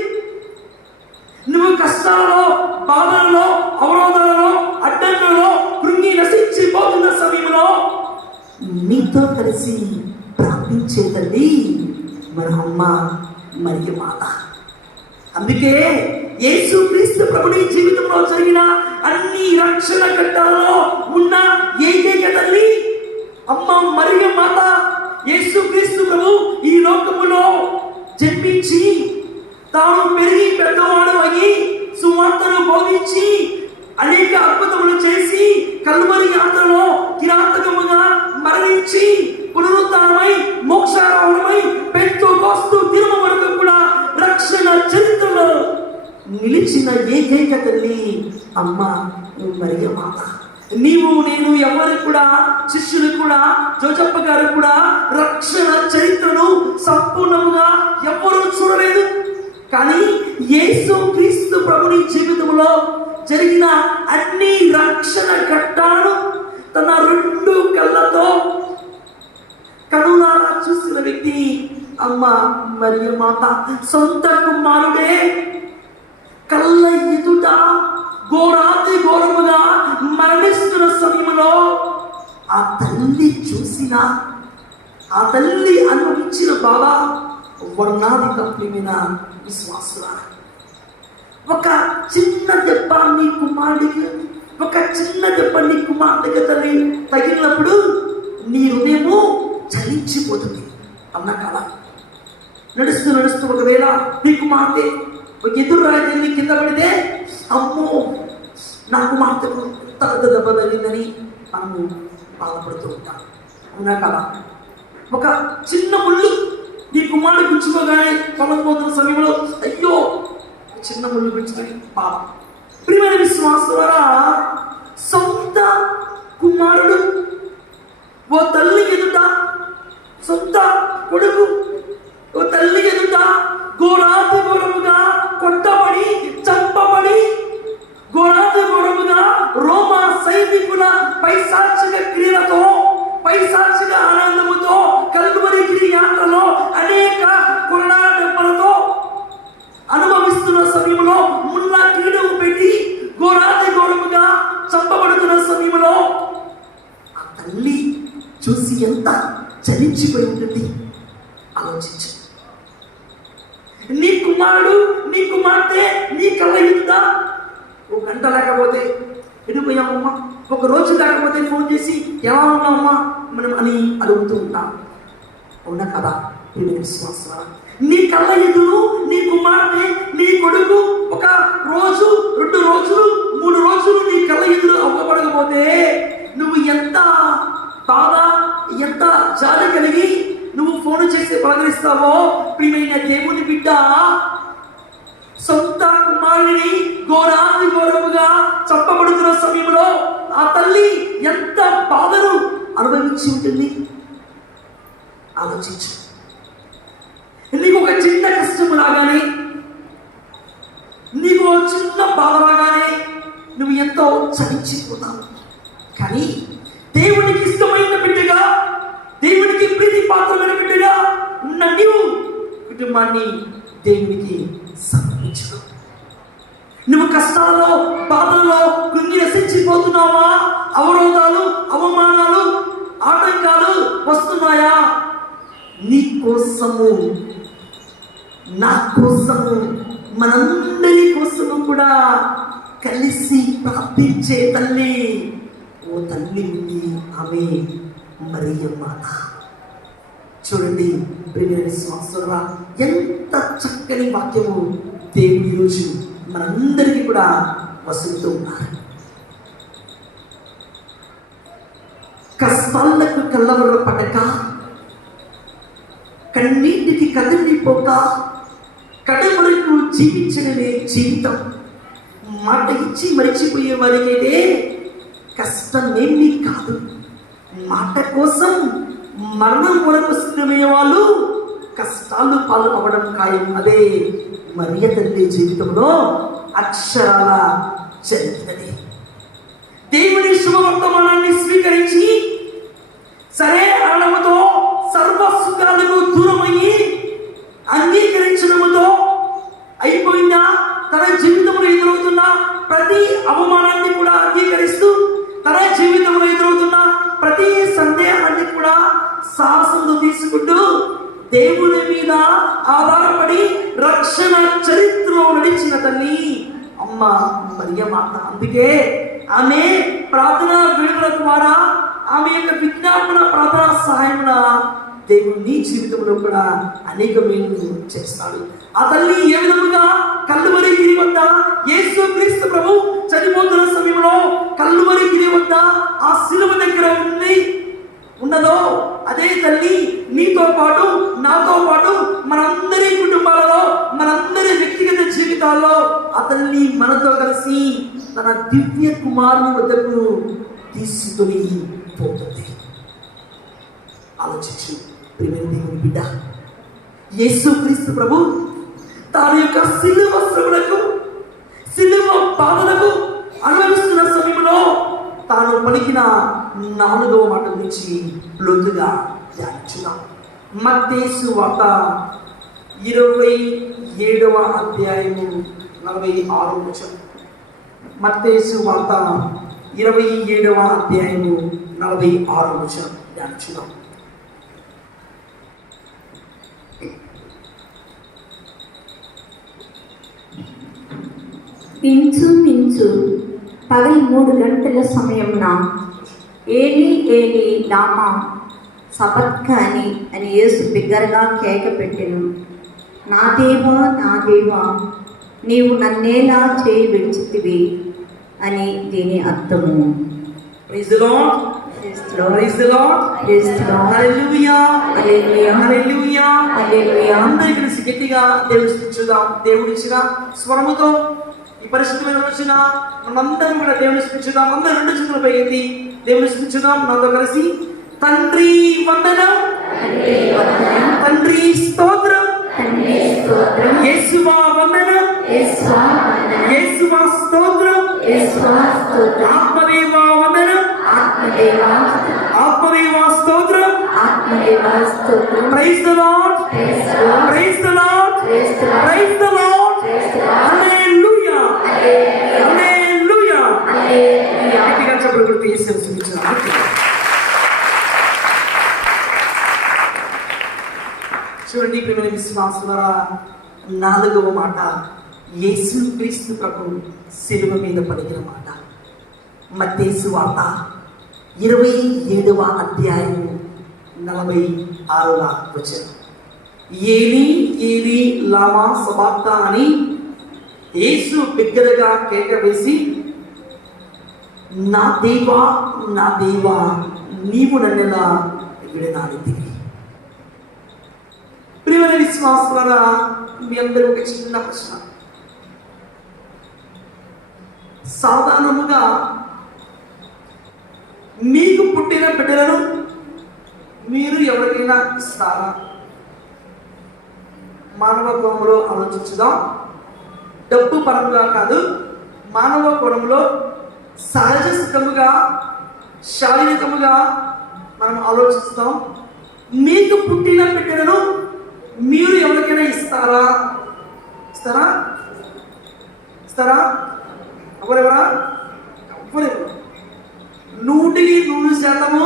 నువ్వు కష్టాలలో, బాధలలో, అవరోధాలలో, అడ్డంకులలో కృంగి నశించిపోతున్న సమయంలో నీతో కలిసి ప్రార్థించే తల్లి మన అమ్మ మరియ మాత. అందుకే యేసు క్రీస్తు ప్రభుని జీవితంలో జరిగిన అన్ని రక్షణ ఘట్టాలలో ఉన్న ఏకైక తల్లి అమ్మ మరియ మాత. యేసు క్రీస్తు ప్రభు ఈ లోకములో జన్మించి తాను పెరిగి పెద్దవాడు అయ్యి సువార్తను బోధించి అనేక అద్భుతములు చేసి కల్వరి యాత్రలో కిరాతకముగా మరణించి పునరుత్థానమై మోక్షారోహణమై పెంతెకోస్తు దినం వరకు కూడా రక్షణ చరిత్రలో నిలిచిన ఏకైక తల్లి అమ్మ మరియ మాత. నీవు నేను ఎవరు కూడా, శిష్యులు కూడా, జోజప్ప గారు కూడా రక్షణ చరిత్రను సంపూర్ణంగా ఎవ్వరూ చూడలేదు. కానీ యేసు క్రీస్తు ప్రభుని జీవితంలో జరిగిన అన్ని రక్షణ ఘట్టాలను తన రెండు కళ్ళతో కనులారా చూసిన వ్యక్తి అమ్మ మరియ మాత. సొంత కుమారుడే కళ్ళ ఎదుట ఘోరాతి ఘోరముగా మరణిస్తున్న సమయంలో ఆ తల్లి చూసిన, ఆ తల్లి అనుభవించిన బాధ వర్ణాధికమైన విశ్వాసుల. ఒక చిన్న దెబ్బ నీ కుమారుడికి, ఒక చిన్న దెబ్బ నీ కుమార్తెకి తల్లి తగిలినప్పుడు నీ హృదయము చలించిపోతుంది. అన్న కదా, నడుస్తూ నడుస్తూ ఒకవేళ నీ కుమార్తె ఎదురు రాజు కింద పడితే, అమ్మో నా కుమార్తెకు పెద్ద దెబ్బ తగిలిందని మనము బాధపడుతూ ఉంటాం. అవునా కదా? ఒక చిన్న ముళ్ళు నీ కుమారుడు గుచ్చుకోగానే పొలం పోతున్న సమయంలో అయ్యో చిన్న ముళ్ళు గుచ్చుకొని బాధ. ప్రియమైన విశ్వాసం ద్వారా సొంత కుమారుడు ఓ తల్లి ఎదుట, సొంత కొడుకు ఓ తల్లి ఎదుట ఘోరాతి ఘోరముగా కొట్టబడి చంపబడి, ఘోరాతి ఘోరముగా రోమా సైనికుల పైశాచిక క్రియలతో, పైశాచిక ఆనందముతో కల్వరి గిరి యాత్రలో అనేక కొరడా దెబ్బలతో అనుభవిస్తున్న సమయంలో ముళ్ళ కిరీటం పెట్టి ఘోరాతి ఘోరముగా చంపబడుతున్న సమయంలో ఆ తల్లి చూసి ఎంత చలించిపోయి ఉంటుంది ఆలోచించు. నీ కుమారుడు, నీ కుమార్తె నీ కళ్ళ ఎదుట ఒక గంట లేకపోతే ఎడిపోయామమ్మా, ఒక రోజు లేకపోతే ఫోన్ చేసి ఎలా ఉన్నామమ్మా మనం అని అడుగుతూ ఉంటాం. అవునా కదా? విశ్వాసం నీ కళ్ళ ఎదురు నీ కుమార్తె, నీ కొడుకు ఒక రోజు, 2 రోజులు, 3 రోజులు నీ కళ్ళ ఎదురు అవ్వబడకపోతే నువ్వు ఎంత బాధ, ఎంత జాలి కలిగి నువ్వు ఫోన్ చేసి పలకరిస్తావో. ప్రియమైన దేవుని బిడ్డ, సొంత కుమారుని ఘోరాతి ఘోరముగా చంపబడుతున్న సమయంలో ఆ తల్లి ఎంత బాధను అనుభవించి ఉంటుంది ఆలోచించు. నీకు ఒక చిన్న కష్టం రాగానే, నీకు ఒక చిన్న బాధ రాగానే నువ్వు ఎంతో చలించిపోతావు. కానీ దేవునికి ఇష్టమైన బిడ్డగా, దేవునికి ప్రీతి పాత్రమైన బిడ్డగా ఉన్న నీవు కుటుంబాన్ని దేవునికి సమర్పించు. నువ్వు కష్టాలలో, బాధల్లో కృంగి నశించిపోతున్నావా? అవరోధాలు, అవమానాలు, ఆటంకాలు వస్తున్నాయా? నీ కోసము, నా కోసము, మనందరి కోసము కూడా కలిసి ప్రార్థించే తల్లి, ఓ తల్లి ఉంది, ఆమె మరియ మాత. చూడండి ప్రియమైన విశ్వాసులారా, ఎంత చక్కని వాక్యము దేవుడు ఈరోజు మనందరికీ కూడా వసులుతూ ఉన్నారు. కష్టాలకు కళ్ళవర పడక, కన్నీటికి కదిలిపోక, కడవరకు జీవించడమే జీవితం. మాట ఇచ్చి మరిచిపోయే వారికైతే కష్టమేమీ కాదు. మాట కోసం మరణం వరకు సిద్ధమయ్యే వాళ్ళు కష్టాలు పాలు అవ్వడం ఖాయం. అదే మరియ తల్లి జీవితంలో అక్షరాల జరిగినది. దేవుని శుభవర్తమానాన్ని స్వీకరించి సరే అనడంతో సర్వ సుఖాలకు దూరమయ్యి అంగీకరించడంతో అయిపోయిందా? తన జీవితంలో ఎదురవుతున్న ప్రతి అవమానాన్ని కూడా అంగీకరిస్తూ, తన జీవితంలో ఎదురవుతున్న ప్రతి సందేహాన్ని కూడా సాహసంతో తీసుకుంటూ దేవుని మీద ఆధారపడి రక్షణ చరిత్రలో నడిచిన తల్లి అమ్మ మరియ మాత. అందుకే ఆమె ప్రార్థన వేడుకల ద్వారా, ఆమె యొక్క విజ్ఞాపన ప్రార్థన సహాయమున దేవుడు నీ జీవితంలో కూడా అనేక మేలు చేస్తాడు. ఆ తల్లి ఏ విధముగా కల్వరి గిరి వద్ద యేసు క్రీస్తు ప్రభు చనిపోతున్న సమయంలో కల్వరి గిరి వద్ద ఆ శిలువ దగ్గర ఉన్నదో, అదే తల్లి నీతో పాటు, నాతో పాటు, మనందరి కుటుంబాలలో, మనందరి వ్యక్తిగత జీవితాల్లో ఆ తల్లి మనతో కలిసి తన దివ్య కుమారుని వద్దకు తీసుకొని పోతుంది. ఆలోచించు ప్రియమైన దేవుని బిడ్డ, యేసు క్రీస్తు ప్రభు తాను యొక్క శిలువ శ్రమలకు, శిలువ బాధలకు అనుభవిస్తున్న సమయంలో తాను పలికిన 4వ మాట గురించి లోతుగా ధ్యానించుదాం. మత్తయి సువార్త 27వ అధ్యాయము 46వ వచనం. మత్తయి సువార్త 27వ అధ్యాయము 46వ వచనం ధ్యానించుదాం. ఇంచుమించు పగలు 3 గంటల సమయంన ఏలి ఏలి లామా సబక్తాని అని యేసు బిగ్గరగా కేక పెట్టెను. నా దేవా, నా దేవా, నీవు నన్నేలా చేయి విడిచితివి అని దీని అర్థము. Praise the Lord. Praise the Lord. Praise the Lord. Hallelujah. Hallelujah. Hallelujah. Hallelujah. అందరూ కలిసి గట్టిగా దేవుని స్తుతించుదాం. దేవుడిచ్చిన స్వరముతో ఈ పరిశుద్ధమైన రోజున మనందరం కూడా దేవుని స్తుతించుదాం. అందరూ 2 చేతులపై ఎత్తి దేవుని స్తుతించుదాం. నాతో కలిసి తండ్రి వందనం, తండ్రి స్తోత్రం, యేసువా వందనం, యేసువా స్తోత్రం, ఆత్మదేవా వందనం, ఆత్మదేవా స్తోత్రం. Praise the lord, praise the lord, praise the lord. హల్లెలూయా, హల్లెలూయా. గట్టిగా చప్పట్లు కొడుతూ యేసుని స్తుతించుదాం. చూడండి ప్రియమైన విశ్వాసులారా, 4వ మాట యేసు క్రీస్తు ప్రభు శిలువ మీద పలికిన మాట. మత్తయి సువార్త 27వ అధ్యాయము 46వ వచనం. ఏలీ ఏలీ లామా సబక్తా అని యేసు బిగ్గరగా కేక వేసి, నా దేవా, నా దేవా, నీవు నన్నెలా విడనాడితివి. ప్రియమైన విశ్వాసులారా, మీ అందరూ ఒక చిన్న ప్రశ్న. సాధారణముగా మీకు పుట్టిన బిడ్డలను మీరు ఎవరికైనా ఇస్తారా? మానవ కోణంలో ఆలోచించుదాం. డబ్బు పరంగా కాదు, మానవ కోణంలో సహజ సిద్ధముగా, శారీరకముగా మనం ఆలోచిస్తాం. మీకు పుట్టిన బిడ్డలను మీరు ఎవరికైనా ఇస్తారా? ఇస్తారా? ఇస్తారా? ఎవరెవరా? ఎవరెవరు? 100%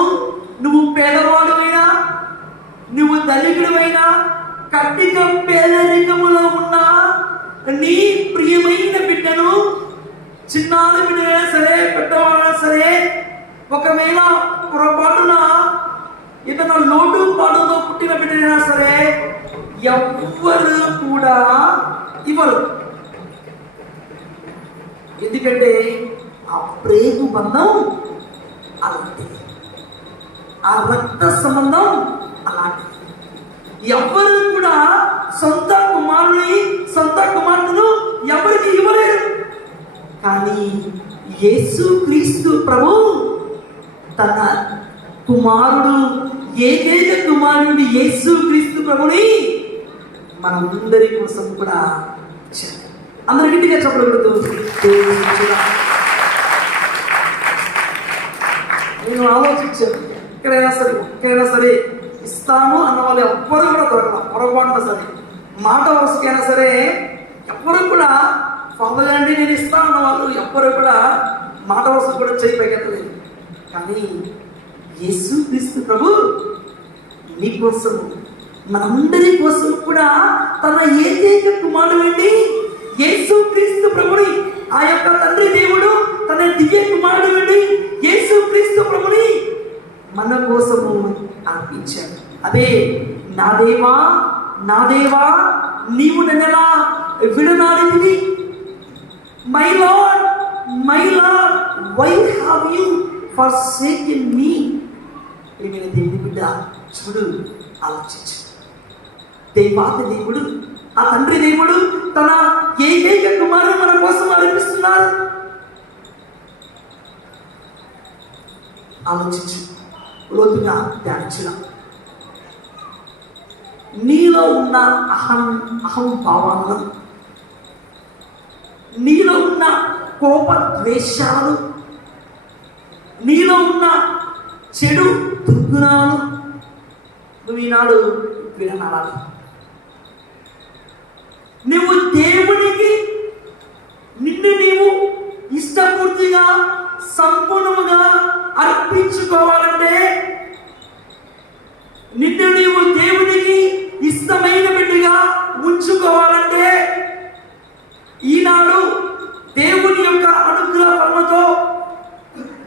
నువ్వు పేదవాడువైనా, నువ్వు ధనికుడివైనా, కట్టిక పేదరికములో ఉన్న నీ ప్రియమైన బిడ్డను, చిన్నారి బిడ్డైనా సరే, పెద్దవాడైనా సరే, ఒకవేళ పొరపాటున ఏదైనా లోటు పాటుతో పుట్టిన బిడ్డైనా సరే ఎవ్వరు కూడా ఇవ్వరు. ఎందుకంటే ఆ ప్రేమ బంధం అలాంటిది, ఆ రక్త సంబంధం అలాంటిది. ఎవ్వరు కూడా సొంత కుమారుని, సొంత కుమార్తెను ఎవరికి ఇవ్వలేరు. కానీ యేసుక్రీస్తు ప్రభు తన కుమారుడు, ఏకైక కుమారుడు యేసుక్రీస్తు ప్రభుని మనందరి కోసం కూడా ఇచ్చాడు. అందరూ గట్టిగా చెప్పకూడదు. నేను ఆలోచించాను, ఎక్కడైనా సరే ఇస్తాను అన్న వాళ్ళు ఎవ్వరు కూడా దొరకదు. పొరపాటున సరే, మాట వరుసకైనా సరే ఎవ్వరు కూడా ఫాదర్ అండి నేను ఇస్తాను అన్న వాళ్ళు ఎవ్వరు కూడా మాట వరుస కూడా చేయి పైకెత్తలేదు. కానీ యేసుక్రీస్తు ప్రభు నీ కోసం, మనందరి కోసం కూడా తన ఏకైక కుమారుడు యేసుక్రీస్తు ప్రభుని, ఆ యొక్క తండ్రి దేవుడు తన దివ్య కుమారుడు యేసుక్రీస్తు ప్రభుని మన కోసము అర్పించాడు. అదే నా దేవా, నా దేవా నీవు నన్నెలా విడనాడితివి, my Lord, my Lord why have you forsaken me. ప్రియమైన దేవుని బిడ్డ, చూడు, ఆలోచించు. దేవాతి దేవుడు, ఆ తండ్రి దేవుడు తన ఏకైక కుమారుడు మన కోసం అర్పిస్తున్నారు. ఆలోచించు, లోతుగా ధ్యానించుదాం. నీలో ఉన్న అహం భావాలను, నీలో ఉన్న కోప ద్వేషాలు, నీలో ఉన్న చెడు దుర్గుణాలు నువ్వు ఈనాడు వినాలి. నువ్వు దేవునికి నిన్ను నీవు ఇష్టపూర్తిగా సంపూర్ణముగా అర్పించుకోవాలంటే, నిన్ను నీవు దేవునికి ఇష్టమైన బిడ్డగా ఉంచుకోవాలంటే, ఈనాడు దేవుని యొక్క అనుగ్రహ ఫలముతో,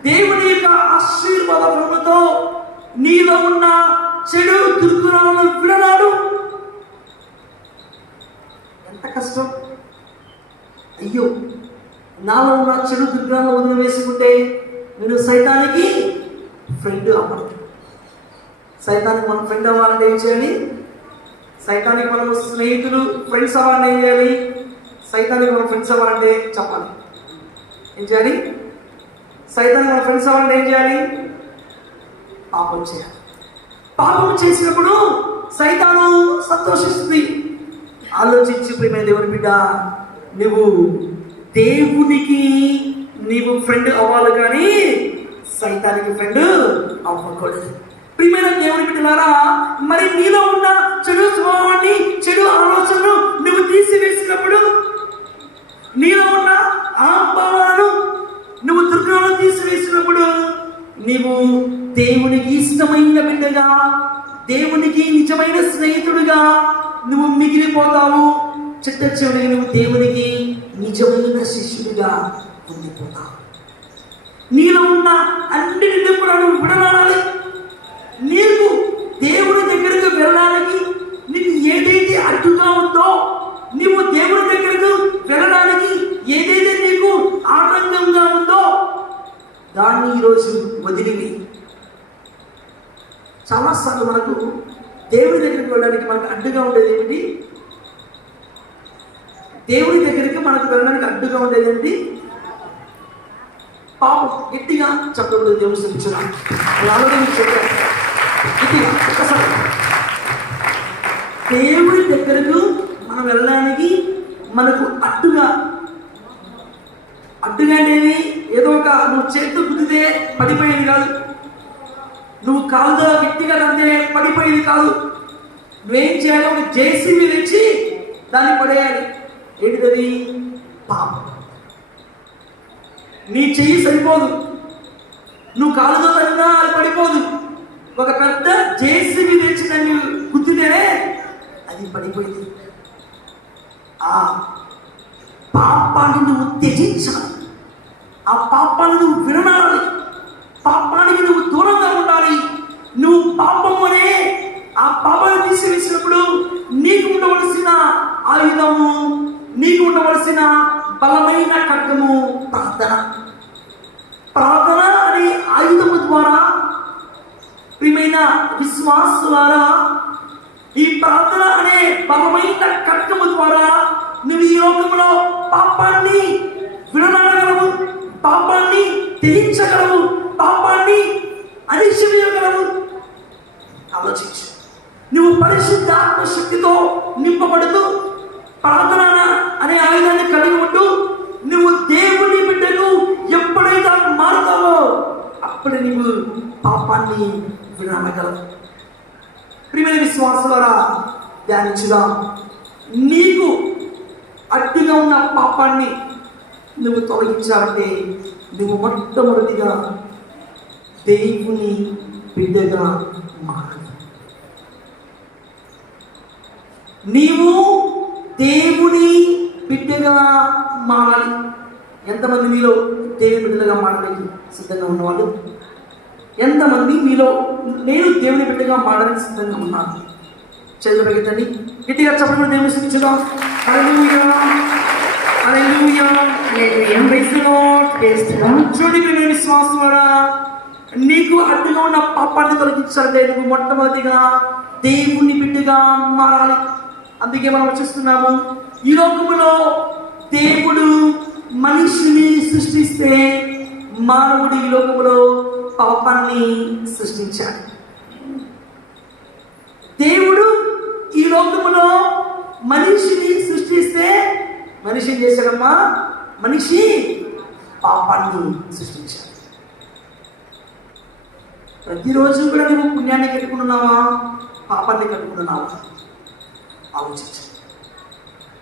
దేవుని యొక్క ఆశీర్వాద ఫలముతో నీలో ఉన్న చెడు దుర్గుణాలను విడనాడు. ఎంత కష్టం! అయ్యో, నాలో ఉన్న చెడు దుర్గుణాలను వదిలివేసుకుంటే నేను సైతానికి ఫ్రెండ్ అవ్వను. సైతానికి మనం ఫ్రెండ్ అవ్వాలంటే ఏం చేయాలి? సైతానికి మనం స్నేహితులు, ఫ్రెండ్స్ అవ్వాలంటే ఏం చేయాలి? సైతానికి మనం ఫ్రెండ్స్ అవ్వాలంటే చెప్పాలి. ఏం చేయాలి? సైతానికి మన ఫ్రెండ్స్ అవ్వాలంటే ఏం చేయాలి? పాపం చేయాలి. పాపం చేసినప్పుడు సైతాను సంతోషిస్తుంది. ఆలోచించి ప్రియమైన దేవుని బిడ్డ, నువ్వు దేవునికి నీవు ఫ్రెండ్ అవ్వాలి, కానీ సైతానికి ఫ్రెండ్ అవ్వకూడదు. ప్రియమైన దేవుని బిడ్డలారా, మరి నీలో ఉన్న చెడు స్వభావాన్ని, చెడు ఆలోచనను నువ్వు తీసివేసినప్పుడు, నీలో ఉన్న ఆ భావాలను నువ్వు దుర్గుణాలను తీసివేసినప్పుడు, నీవు దేవునికి ఇష్టమైన బిడ్డగా, దేవునికి నిజమైన స్నేహితుడిగా నువ్వు మిగిలిపోతావు. చిట్ట చివరికి నువ్వు దేవునికి నిజమైన శిష్యుడిగా ఉండిపోతావు. నీలో ఉన్న అన్నిటిని కూడా నువ్వు విడనాడాలి. నీకు దేవుని దగ్గరకు వెళ్ళడానికి నీకు ఏదైతే అడ్డుగా ఉందో, నీవు దేవుని దగ్గరకు వెళ్ళడానికి ఏదైతే నీకు ఆటంకంగా ఉందో, దాన్ని ఈరోజు వదిలివి. చాలాసార్లు మనకు దేవుని దగ్గరికి వెళ్ళడానికి మనకు అడ్డుగా ఉండేది ఏమిటి? దేవుని దగ్గరికి మనకు వెళ్ళడానికి అడ్డుగా ఉండేది ఏంటి? పాపం. గట్టిగా చెప్పకూడదు. దేవుని స్థించున్నా చెప్పాను గట్టిగా ఒక్కసారి. దేవుని దగ్గరకు మనం వెళ్ళడానికి మనకు అడ్డుగా అనేది ఏదో ఒక నువ్వు చేతితో గుద్దితే పడిపోయేది కాదు, నువ్వు కాలుతో గట్టిగా తంతే పడిపోయేది కాదు. నువ్వేం చేయాలి? ఒక జేసీబీ తెచ్చి దాన్ని పడేయాలి. ఏంటిది? పాపం. నీ చెయ్యి సరిపోదు, నువ్వు కాలుతో తగినా అది పడిపోదు. ఒక పెద్ద జేసీబీ తెచ్చి దాన్ని గుద్దితేనే అది పడిపోయింది. ఆ పాపాన్ని నువ్వు త్యజించాలి, ఆ పాపాన్ని నువ్వు విడనాడాలి, పాపానికి నువ్వు దూరంగా ఉండాలి. నువ్వు పాపము అనే ఆ పాపాన్ని తీసివేసినప్పుడు నీకు ఉండవలసిన ఆయుధము, నీకు ఉండవలసిన బలమైన ఖడ్గము ప్రార్థన. ప్రార్థన అనే ఆయుధము ద్వారా ప్రియమైన విశ్వాసులారా, ఈ ప్రార్థన అనే బలమైన ఖడ్గము ద్వారా నువ్వు ఈ లోకంలో పాపాన్ని విడనాడగలవు, పాపాన్ని త్యజించగలవు, పాపాన్ని అణిచివేయగలవు. ఆలోచించు. నువ్వు పరిశుద్ధాత్మ శక్తితో నింపబడుతూ ప్రార్థన అనే ఆయుధాన్ని కలిగి ఉంటూ నువ్వు దేవుని బిడ్డను ఎప్పుడైతే మారుతావో అప్పుడు నువ్వు పాపాన్ని విడనాడగలవు. ప్రియమైన విశ్వాసులారా, ధ్యానించుదాం. నీకు అడ్డుగా ఉన్న పాపాన్ని నువ్వు తొలగించాలంటే నువ్వు మొట్టమొదటిగా దేవుని బిడ్డగా మారాలి. నీవు దేవుని బిడ్డగా మారాలి. ఎంతమంది మీలో దేవుని బిడ్డగా మారడానికి సిద్ధంగా ఉన్నవాళ్ళు? ఎంతమంది మీలో నేను దేవుని బిడ్డగా మారడానికి సిద్ధంగా ఉన్నాను? చేతులు పెడతండి, గట్టిగా చెప్పండి. దేవుని స్తుతించుదాం. హల్లెలూయా, హల్లెలూయా, హల్లెలూయా. Praise the Lord. చూడండి ప్రియమైన విశ్వాసులారా, నీకు అడ్డుగా ఉన్న పాపాన్ని తొలగించాలంటే నువ్వు మొట్టమొదటిగా దేవుని బిడ్డగా మారాలి. అందుకే మనం చూస్తున్నాము, ఈ లోకములో దేవుడు మనిషిని సృష్టిస్తే మానవుడు ఈ లోకములో పాపాన్ని సృష్టించాడు. దేవుడు ఈ లోకములో మనిషిని సృష్టిస్తే మనిషి ఏం చేశాడమ్మా? మనిషి పాపాన్ని సృష్టించాడు. ప్రతిరోజు కూడా నువ్వు పుణ్యాన్ని కట్టుకుంటున్నావా, పాపాన్ని కట్టుకుంటున్నావా? ఆలోచించు.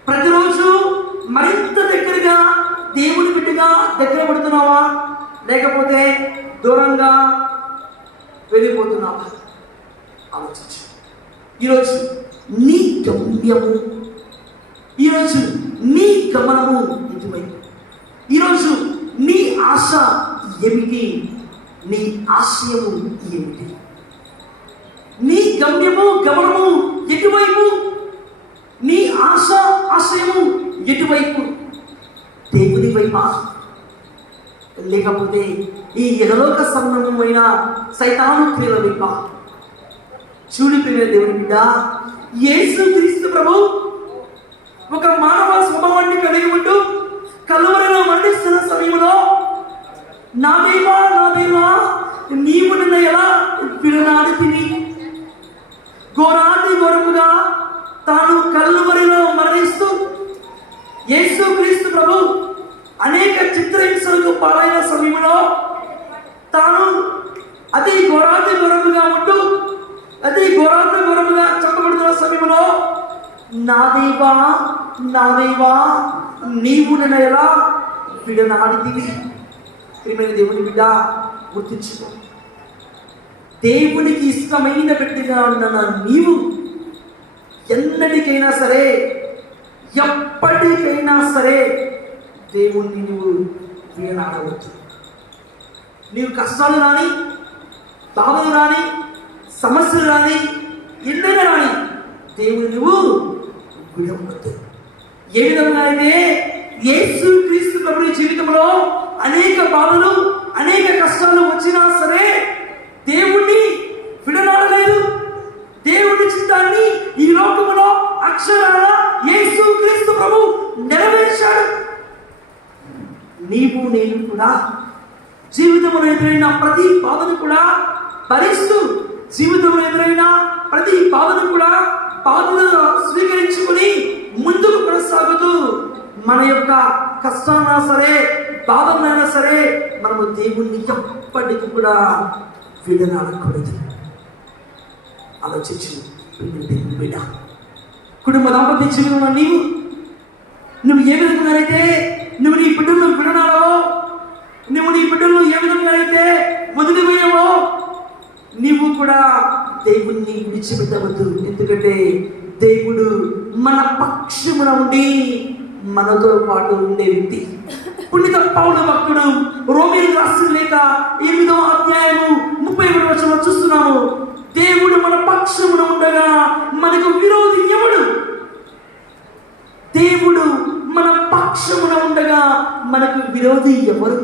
ప్రతిరోజు మరింత దగ్గరగా దేవుని బిడ్డగా దగ్గర పడుతున్నావా, లేకపోతే దూరంగా వెళ్ళిపోతున్నావా? ఆలోచించు. ఈరోజు నీ గమ్యము, ఈరోజు నీ గమనము ఎటువైపు? ఈరోజు నీ ఆశ ఏమిటి? నీ ఆశయము ఏమిటి? నీ గమ్యము గమనము ఎటువైపు? నీ ఆశ ఆశయము ఎటువైపు? దేవుని వైపా, లేకపోతే ఈ ఇహలోక సంబంధమైన సైతాను క్రియల వైపా? చూడిపోయిన దేవుని బిడ్డ, యేసుక్రీస్తు ప్రభు ఒక మానవ స్వభావాన్ని కలిగి ఉంటూ కలువరిలో మండిస్తున్న సమయంలో, నా దేవా నా దేవా నీవు నిన్ను ఎలా విడనాడితివి? ఘోరాతి ఘోరముగా తాను కలువరిలో మరణిస్తూ యేసుక్రీస్తు ప్రభు అనేక చిత్రహింసలకు పాలైన సమయంలో తాను అతి ఘోరాతి ఘోరముగా ఉంటూ అతి ఘోరాతి ఘోరముగా చంపబడుతున్న సమయంలో, నా దేవా నా దేవా నీవు నిన్ను ఎలా విడనాడితివి? ప్రియమైన దేవుని బిడ్డ, గుర్తించుకో. దేవునికి ఇష్టమైన బిడ్డగా ఉన్న నీవు ఎన్నటికైనా సరే, ఎప్పటికైనా సరే దేవుణ్ణి నువ్వు విడనాడవచ్చు. నీవు కష్టాలు రాని, బాధలు రాని, సమస్యలు రాని, ఎన్నైనా రాని దేవుని నువ్వు విడవద్దు. ఏ విధంగా అయితే యేసుక్రీస్తు ప్రభు జీవితంలో అనేక బాధలు, అనేక కష్టాలు వచ్చినా సరే దేవుణ్ణి విడనాడలేదు. దేవుని చిత్తాన్ని ఈ లోకములో అక్షరాల యేసుక్రీస్తు ప్రభు నెరవేర్చాడు. నీవు నేను కూడా జీవితంలో ఎదురైన ప్రతి బాధను కూడా భరిస్తూ, జీవితంలో ఎదురైన ప్రతి బాధను కూడా బాధను స్వీకరించుకుని ముందుకు కొనసాగుతూ మన యొక్క కష్టాలైనా సరే, బాధలైనా సరే మనము దేవుణ్ణి ఎప్పటికీ కూడా విడనాడకూడదు. ఆలోచించు దేవుని బిడ్డ. కుటుంబ దాంపత్య జీవితంలో నువ్వు ఏ విధంగా అయితే నువ్వు నీ బిడ్డలను విడనాడవో, నువ్వు నీ బిడ్డలు ఏ విధంగా అయితే వదిలిపోయావో నీవు కూడా దేవుణ్ణి విడిచిపెట్టవద్దు. ఎందుకంటే దేవుడు మన పక్షమున ఉండి మనతో పాటు ఉండే వ్యక్తి. పుణ్యత పౌలు భక్తుడు రోమీయులకు రాసిన లేఖ 8వ అధ్యాయము 31వ వచనంలో చూస్తున్నాము. దేవుడు మన పక్షమున ఉండగా మనకు విరోధి ఎవడు? దేవుడు మన పక్షమున ఉండగా మనకు విరోధి ఎవరు?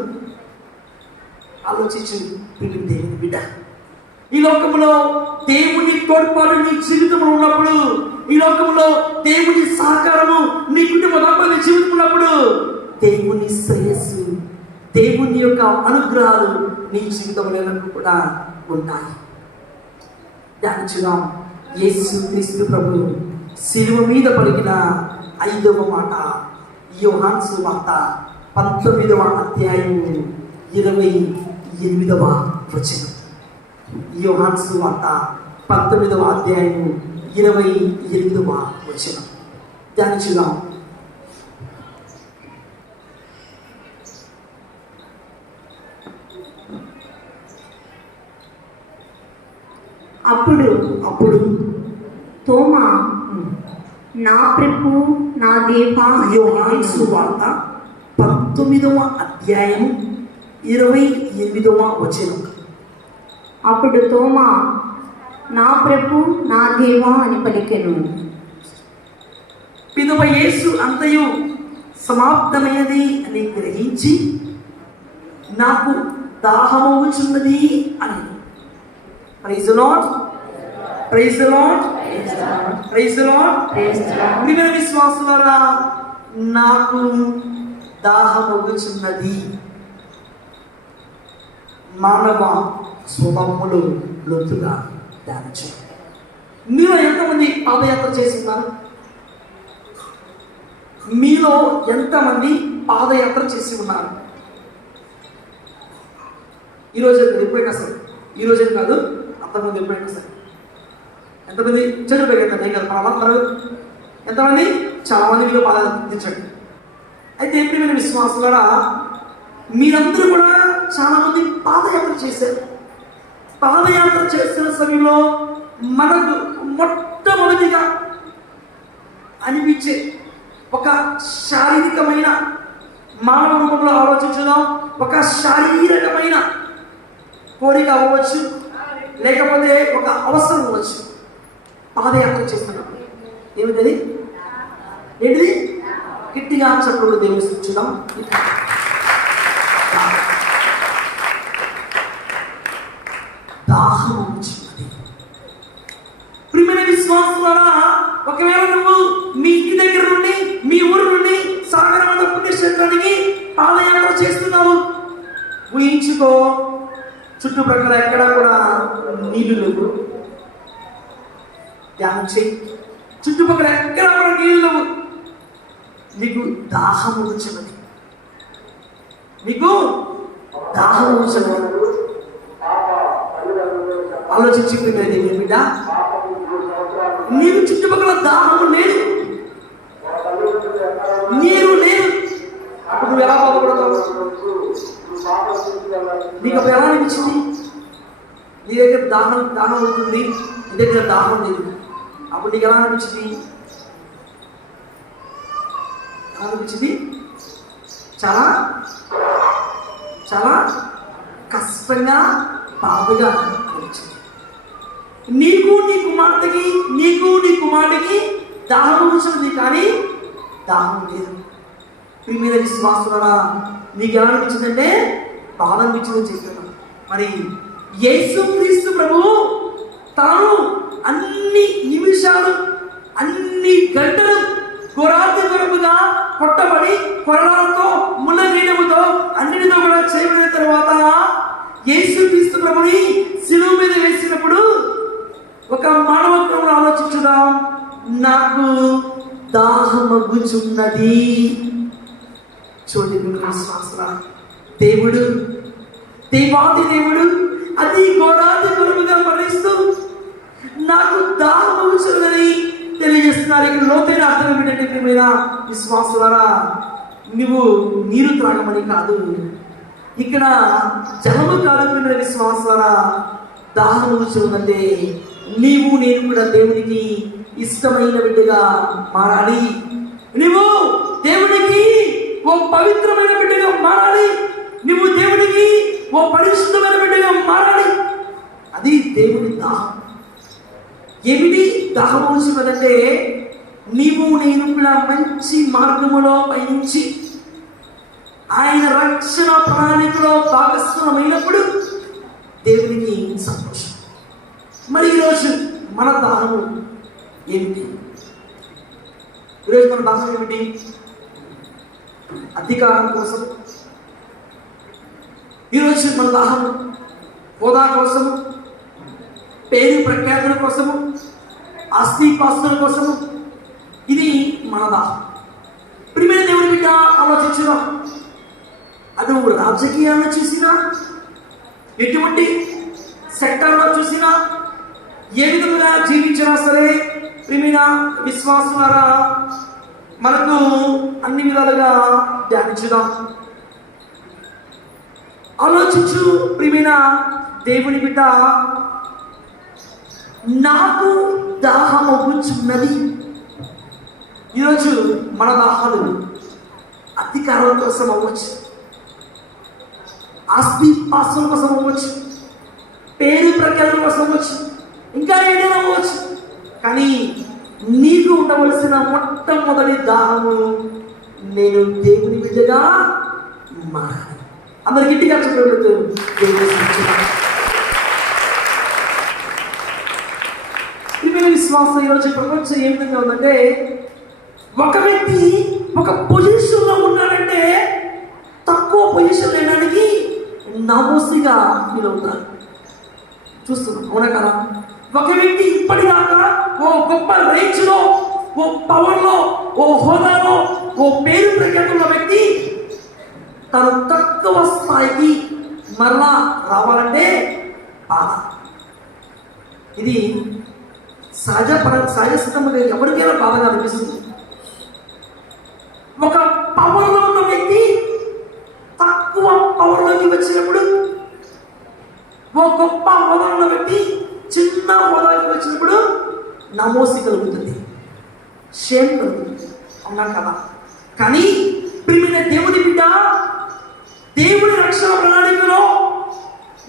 ఆలోచించు దేవుని బిడ్డ. ఈ లోకంలో దేవుని తోడ్పాటు నీ జీవితంలో ఉన్నప్పుడు, ఈ లోకంలో దేవుని సహకారము నీ కుటుంబ దంపతుల జీవితం ఉన్నప్పుడు, దేవుని శ్రేయస్సు, దేవుని యొక్క అనుగ్రహాలు నీ జీవితంలో కూడా ఉంటాయి. ధ్యానించుదాం. యేసు క్రీస్తు ప్రభు శిలువ మీద పలికిన 5వ మాట, యోహాను సువార్త 19వ అధ్యాయము 28వ వచనం. యోహాను సువార్త 19వ అధ్యాయము 28వ వచనం. ధ్యానించుదాం. అప్పుడు తోమా, నా ప్రభు నా దేవా. యోహాను సువార్త 19వ అధ్యాయం 28వ వచనం. అప్పుడు తోమా, నా ప్రభు నా దేవా అని పలికెను. పిదవ యేసు అంతయు సమాప్తమైనది అని గ్రహించి, నాకు దాహమవుచున్నది అని. Praise the lord, praise the lord, praise the Lord. ప్రియమైన విశ్వాసులారా, నాకు దాహమవుచున్నది. మానవ స్వభావములు లోతుగా ధ్యానించు. మీలో ఎంతమంది పాదయాత్ర చేసి ఉన్నారు? మీలో ఎంతమంది పాదయాత్ర చేసి ఉన్నారు? ఈరోజు ఎప్పుడైనా సరే, ఈరోజు కాదు, అంతమంది ఎప్పుడైనా సరే ఎంతమంది చదువు పెరిగేస్తారు? కదా పరమాత్మరు ఎంతమంది? చాలా మంది మీలో పాదయాత్రించండి. అయితే ఎప్పుడైనా విశ్వాసులారా, మీరందరూ కూడా చాలా మంది పాదయాత్ర చేశారు. పాదయాత్ర చేసిన సమయంలో మనకు మొట్టమొదటిగా అనిపించే ఒక శారీరకమైన, మానవ రూపంలో ఆలోచించుదాం, ఒక శారీరకమైన కోరిక అవ్వచ్చు, లేకపోతే ఒక అవసరం అవ్వచ్చు. పాదయాత్ర చేస్తున్నప్పుడు ఏమిటది? ఏంటిది? గట్టిగా చెప్పడం దేవుని సూచించుదాం. దాహం వచ్చినది. ప్రియమైన విశ్వాసులారా, ఒకవేళ నువ్వు మీ ఇంటి దగ్గర నుండి, మీ ఊరు నుండి సాగరమంత పుణ్యక్షేత్రానికి పాదయాత్ర చేస్తున్నావు. ఊహించుకో, చుట్టుప్రక్కల ఎక్కడా కూడా నీళ్లు లేవు. ధ్యానం చేయి. చుట్టుపక్కల ఎక్కడా కూడా నీళ్లు లేవు. నీకు దాహం వచ్చినది. నీకు దాహం వచ్చినది. ఆలోచించి బిడ్డ, నీకు చుట్టుపక్కల దాహము లేదు, నీరు లేదు. అప్పుడు నువ్వు ఎలా బాధపడతావు? నీకు అప్పుడు ఎలా అనిపించింది? నీ దగ్గర దాహం అవుతుంది, నీ దగ్గర దాహం లేదు. అప్పుడు నీకు ఎలా అనిపించింది? ఎలా అనిపించింది? చాలా చాలా కష్టంగా, బాధగా అనిపించింది. నీకు నీ కుమారుడికి దాహం వచ్చింది, కానీ దాహం లేదు. ప్రియమైన విశ్వాసులారా, నీకు ఎలా అనిపించిందంటే బాధ అనిపించిందని చెప్తున్నాను. మరి యేసుక్రీస్తు ప్రభు తాను అన్ని నిమిషాలు, అన్ని గంటలు కొరాతి కొరకుగా కొట్టబడి, కొరడాలతో, ముళ్ళ నీడముతో, అన్నిటితో కూడా చేయబడిన తర్వాత యేసుక్రీస్తు ప్రభుని శిలువ మీద వేసినప్పుడు ఒక మానవ క్రమంలో ఆలోచించుదాం. నాకు దాహమగుచున్నది. చూడండి విశ్వాసులారా, దేవాది దేవుడు అతి ఘోరాతి ఘోరముగా మరణిస్తూ నాకు దాహమగుచున్నదని తెలియజేస్తున్నారు. ఇక్కడ లోతైన అర్థం ఏమిటంటే, మీద విశ్వాసులారా, నువ్వు నీరు త్రాగమని కాదు, ఇక్కడ జలము కాలిపోయిన విశ్వాసాల దాహము చూడంటే నీవు నేను కూడా దేవునికి ఇష్టమైన బిడ్డగా మారాలి. నువ్వు దేవునికి ఓ పవిత్రమైన బిడ్డగా మారాలి. నువ్వు దేవునికి ఓ పరిశుద్ధమైన బిడ్డగా మారాలి. అది దేవుని దాహం. ఏమిటి దాహం వచ్చినదంటే నీవు నేను కూడా మంచి మార్గములో పయనించి ఆయన రక్షణ ప్రణాళికలో భాగస్వామైనప్పుడు దేవునికి సంతోషం. మరి ఈరోజు మన దాహము ఏమిటి? ఈరోజు మన దాహం ఏమిటి? అధికారం కోసం. ఈరోజు మన దాహము హోదా కోసము, పేరు ప్రఖ్యాతుల కోసము, ఆస్తిపాస్తుల కోసము. ఇది మన దాహం. ప్రియమైన దేవుని బిడ్డ ఆలోచించుదాం. అది రాజకీయాల్లో చూసినా, ఎటువంటి సెక్టర్లో చూసినా, ఏ విధంగా జీవించినా సరే ప్రియమైన విశ్వాసం ద్వారా మనకు అన్ని విధాలుగా ధ్యానించుదాం. ఆలోచించు ప్రియమైన దేవుని బిడ్డ, నాకు దాహము కూర్చున్నది. ఈరోజు మన దాహాలు అధికారం కోసం అవ్వచ్చు, ఆస్తి పాస్తుల కోసం అవ్వచ్చు, పేరు ప్రఖ్యాతుల కోసం అవ్వచ్చు, ఇంకా ఏదైనా అవ్వచ్చు. కానీ నీకు ఉండవలసిన మొట్టమొదటి దాహము నేను దేవుని బిడ్డగా మారాలి. అందరికి ఇంటిగా చెప్పబడుతూ విశ్వాసం ఈరోజు ప్రపంచం ఏ విధంగా ఉందంటే, ఒక వ్యక్తి ఒక పొజిషన్లో ఉన్నాడంటే తక్కువ పొజిషన్ లేడానికి నామోసిగా ఫీల్ అవుతారు. చూస్తున్నాం, అవునా కదా? ఒక వ్యక్తి ఇప్పటిదాకా ఓ గొప్ప రేంజ్లో, ఓ పవర్లో, ఓ హోదాలో, ఓ పేరు ప్రఖ్యాతున్న వ్యక్తి తను తక్కువ స్థాయికి మరలా రావాలంటే బాధ. ఇది సహజసిద్ధంగా ఎవరికైనా బాధగా అనిపిస్తుంది. ఒక పవర్లో ఉన్న వ్యక్తి తక్కువ పవర్లోకి వచ్చినప్పుడు, ఓ గొప్ప హోదా ఉన్న వ్యక్తి చిన్న హోదాకి వచ్చినప్పుడు నమోసి కలుగుతుంది, షేమ్ కలుగుతుంది. అవునా కదా? కానీ ప్రియమైన దేవుని బిడ్డ, దేవుని రక్షణ ప్రణాళికలో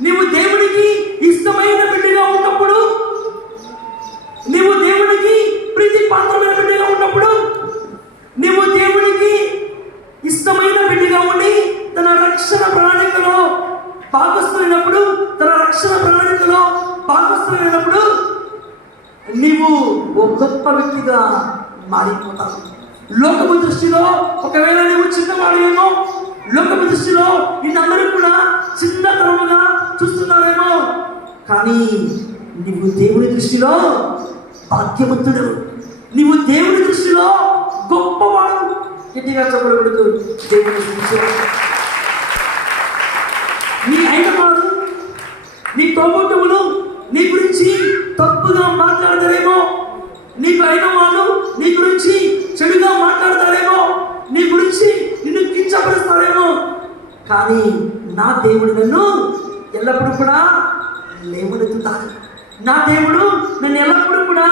నీవు దేవునికి ఇష్టమైన బిడ్డగా ఉన్నప్పుడు, నీవు దేవునికి ప్రీతి పాత్రమైన బిడ్డగా ఉన్నప్పుడు, నీవు దేవునికి ఇష్టమైన బిడ్డగా ఉండి తన రక్షణ ప్రణాళికలో భాగస్థులైనప్పుడు, తన రక్షణ ప్రణాళికలో భాగస్థులైనప్పుడు నీవు ఒక గొప్ప వ్యక్తిగా మారిపోతావు. లోకము దృష్టిలో ఒకవేళ నీవు చిన్నవాడేమో, లోకము దృష్టిలో నిన్నందరూ కూడా చిన్నతనముగా చూస్తున్నారేమో, కానీ నీవు దేవుని దృష్టిలో భాగ్యవంతుడు, నీవు దేవుని దృష్టిలో గొప్పవాడు. గట్టిగా చెప్పబడుతూ దేవుని దృష్టిలో నీ అయిన వారు, నీ తోబుట్టువులు నీ గురించి తప్పుగా మాట్లాడతారేమో, నీకు అయిన వాళ్ళు నీ గురించి చెడుగా మాట్లాడతారేమో, నీ గురించి నిన్ను కించపరుస్తారేమో, కానీ నా దేవుడు నన్ను ఎల్లప్పుడూ కూడా లేవనెత్తుతాడు. నా దేవుడు నన్ను ఎల్లప్పుడూ కూడా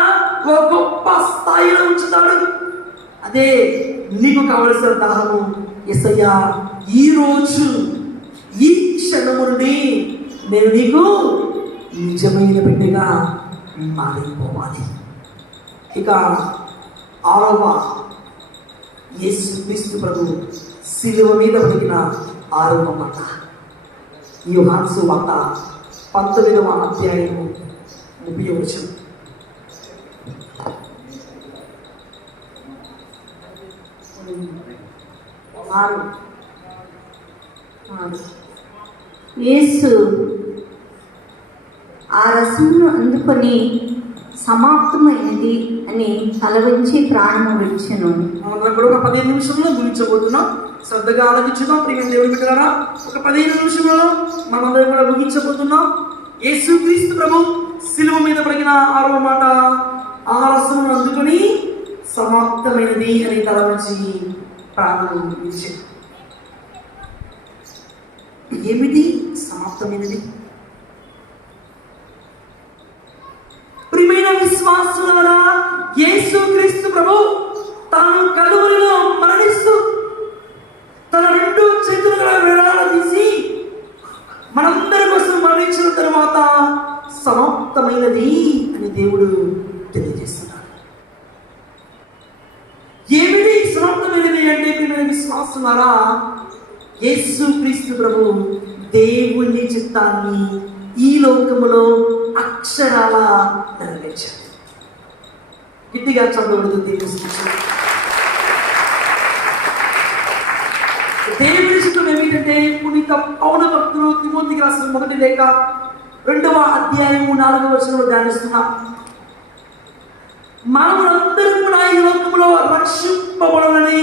ఓ గొప్ప స్థాయిలో ఉంచుతాడు. అదే నీకు కావలసిన దాహము. యేసయ్యా, ఈరోజు ఈ క్షణము నుండి నేను నీకు నిజమైన బిడ్డగా మారిపోవాలి. ఇక 6వ యేసుక్రీస్తు ప్రభు శిలువ మీద పలికిన 6వ మాట, యోహాను సువార్త 19వ అధ్యాయము 30వ వచనం. యేసు ఆ రసమును అందుకొని సమాప్తమైనది అని తల వంచి ప్రాణము విడిచెను. మనం కూడా ఒక 15 నిమిషంలో ముగించబోతున్నాం. శ్రద్ధగా ఆలోచించుదాం. ప్రియమైన దేవుని బిడ్డలారా, ఒక 15 నిమిషంలో మనందరం కూడా ముగించబోతున్నాం. యేసుక్రీస్తు ప్రభు శిలువ మీద పలికిన 6వ మాట, ఆ రసమును అందుకొని సమాప్తమైనది అని తల వంచి ప్రాణము విడిచెను. ఏమిటి సమాప్తమైనది? ప్రియమైన విశ్వాసులారా, యేసుక్రీస్తు ప్రభు తాను కలువరిలో మరణిస్తూ తన 2 చేతులుగా వేలాడదీసి మనందరి కోసం మరణించిన తర్వాత సమాప్తమైనది అని దేవుడు తెలియజేస్తున్నాడు. ఏమిటి సమాప్తమైనది అంటే, ప్రియమైన విశ్వాసులారా, యేసుక్రీస్తు ప్రభు దేవుని చిత్తాన్ని ఈ లోకములో అక్షరాల నెరవేర్చాడు. గట్టిగా చదవబడుతూ దేవుని చిత్తం ఏమిటంటే, పునీత పౌలు భక్తులు తిమోతికి రాసిన 1వ లేఖ 2వ అధ్యాయము 4వ వచనంలో ధ్యానిస్తున్నాం. మనమందరం కూడా ఈ లోకంలో రక్షింపబడాలని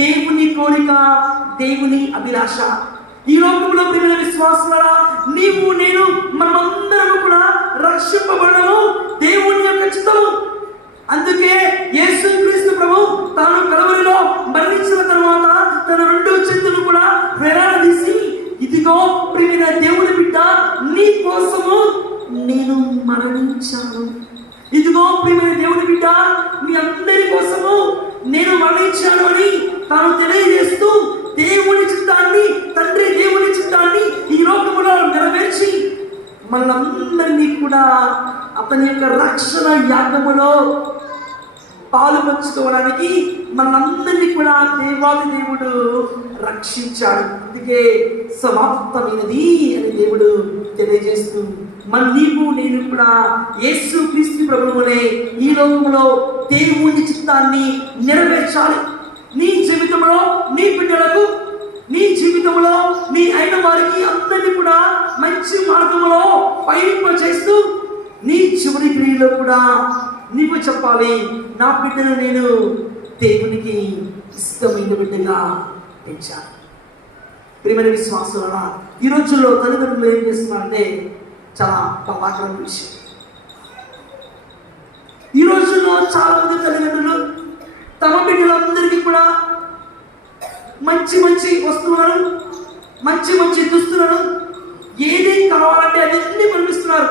దేవుని కోరిక, దేవుని అభిలాష. ఈ లోకంలో ప్రియమైన విశ్వాసులారా, నీవు నేను మనమందరం కూడా రక్షింపబడము దేవుని యొక్క చిత్తము. అందుకే యేసుక్రీస్తు ప్రభు తాను కలువరిలో మరణించిన తర్వాత తన 2 చేతులు కూడా వేలాడదీసి, ఇదిగో ప్రియమైన దేవుని బిడ్డ, నీ కోసము నేను మరణించాను. ఇదిగో ప్రియమైన దేవుని బిడ్డ, మీ అందరి కోసము నేను మరణించాను అని తాను తెలియజేస్తూ దేవుని చిత్తాన్ని, తండ్రి దేవుని చిత్తాన్ని ఈ లోకములో నెరవేర్చి మనందరినీ కూడా అతని యొక్క రక్షణ యాగములో పాలు పంచుకోవడానికి మనందరినీ కూడా దేవాది దేవుడు రక్షించాడు. అందుకే సమాప్తమైనది అని దేవుడు తెలియజేస్తూ నీవు నేను కూడా యేసుక్రీస్తు ప్రభువునే ఈ లోకంలో దేవుని చిత్తాన్ని నెరవేర్చాలి. నీ జీవితంలో, నీ బిడ్డలకు, నీ జీవితంలో నీ అయిన వారికి అందరినీ కూడా మంచి మార్గంలో పయనింప చేస్తూ నీ చివరి క్రియలో కూడా నీవు చెప్పాలి, నా బిడ్డను నేను దేవునికి ఇష్టమైన బిడ్డగా పెంచాను. ప్రియమైన విశ్వాసులారా, ఈ రోజుల్లో తల్లిదండ్రులు ఏం చేస్తున్నారంటే చాలా ప్రమాదకరమైన విషయం. ఈ రోజుల్లో చాలా మంది తల్లిదండ్రులు తమ బిడ్డలందరికీ కూడా మంచి మంచి వస్తువులను, మంచి మంచి దుస్తులను, ఏది కావాలంటే అవన్నీ పంపిస్తున్నారు.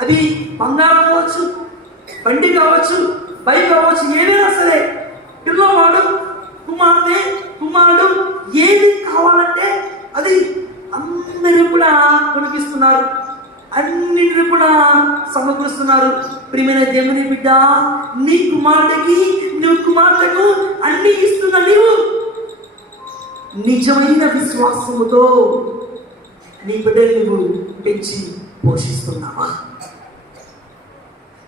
అది బంగారం కావచ్చు, బండి కావచ్చు, బైక్ కావచ్చు, ఏదైనా సరే పిల్లవాడు, కుమారుడు ఏది కావాలంటే అది అందరూ కూడా కొనిపిస్తున్నారు, అన్నింటిని కూడా సమకూరుస్తున్నారు. ప్రియమైన దేవుని బిడ్డ, నీ కుమారుడికి, నువ్వు కుమార్తెకు అన్ని ఇస్తున్న నీవు నిజమైన విశ్వాసముతో నీ బిడ్డని నువ్వు పెంచి పోషిస్తున్నావా?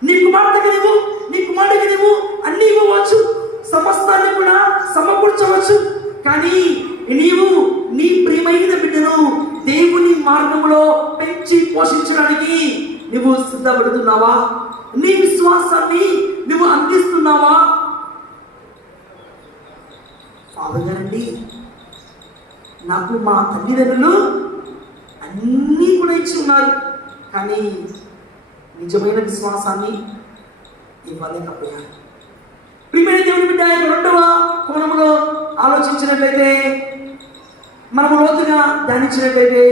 నీ కుమార్తెకి నువ్వు, నీ కుమారుడికి నువ్వు అన్ని ఇవ్వవచ్చు, సమస్తాన్ని కూడా సమకూర్చవచ్చు. కానీ నీవు నీ ప్రియమైన బిడ్డను దేవుని మార్గంలో పెంచి పోషించడానికి నువ్వు సిద్ధపడుతున్నావా? నీ విశ్వాసాన్ని నువ్వు అందిస్తున్నావా? ఫాదర్ గారండి, నాకు మా తల్లిదండ్రులు అన్నీ కూడా ఇచ్చి ఉన్నారు, కానీ నిజమైన విశ్వాసాన్ని ఇవ్వలేకపోయాను. ప్రియమైన దేవుని బిడ్డ, 2వ కోణంలో ఆలోచించినట్లయితే, మనము లోతుగా ధ్యానించినట్లయితే,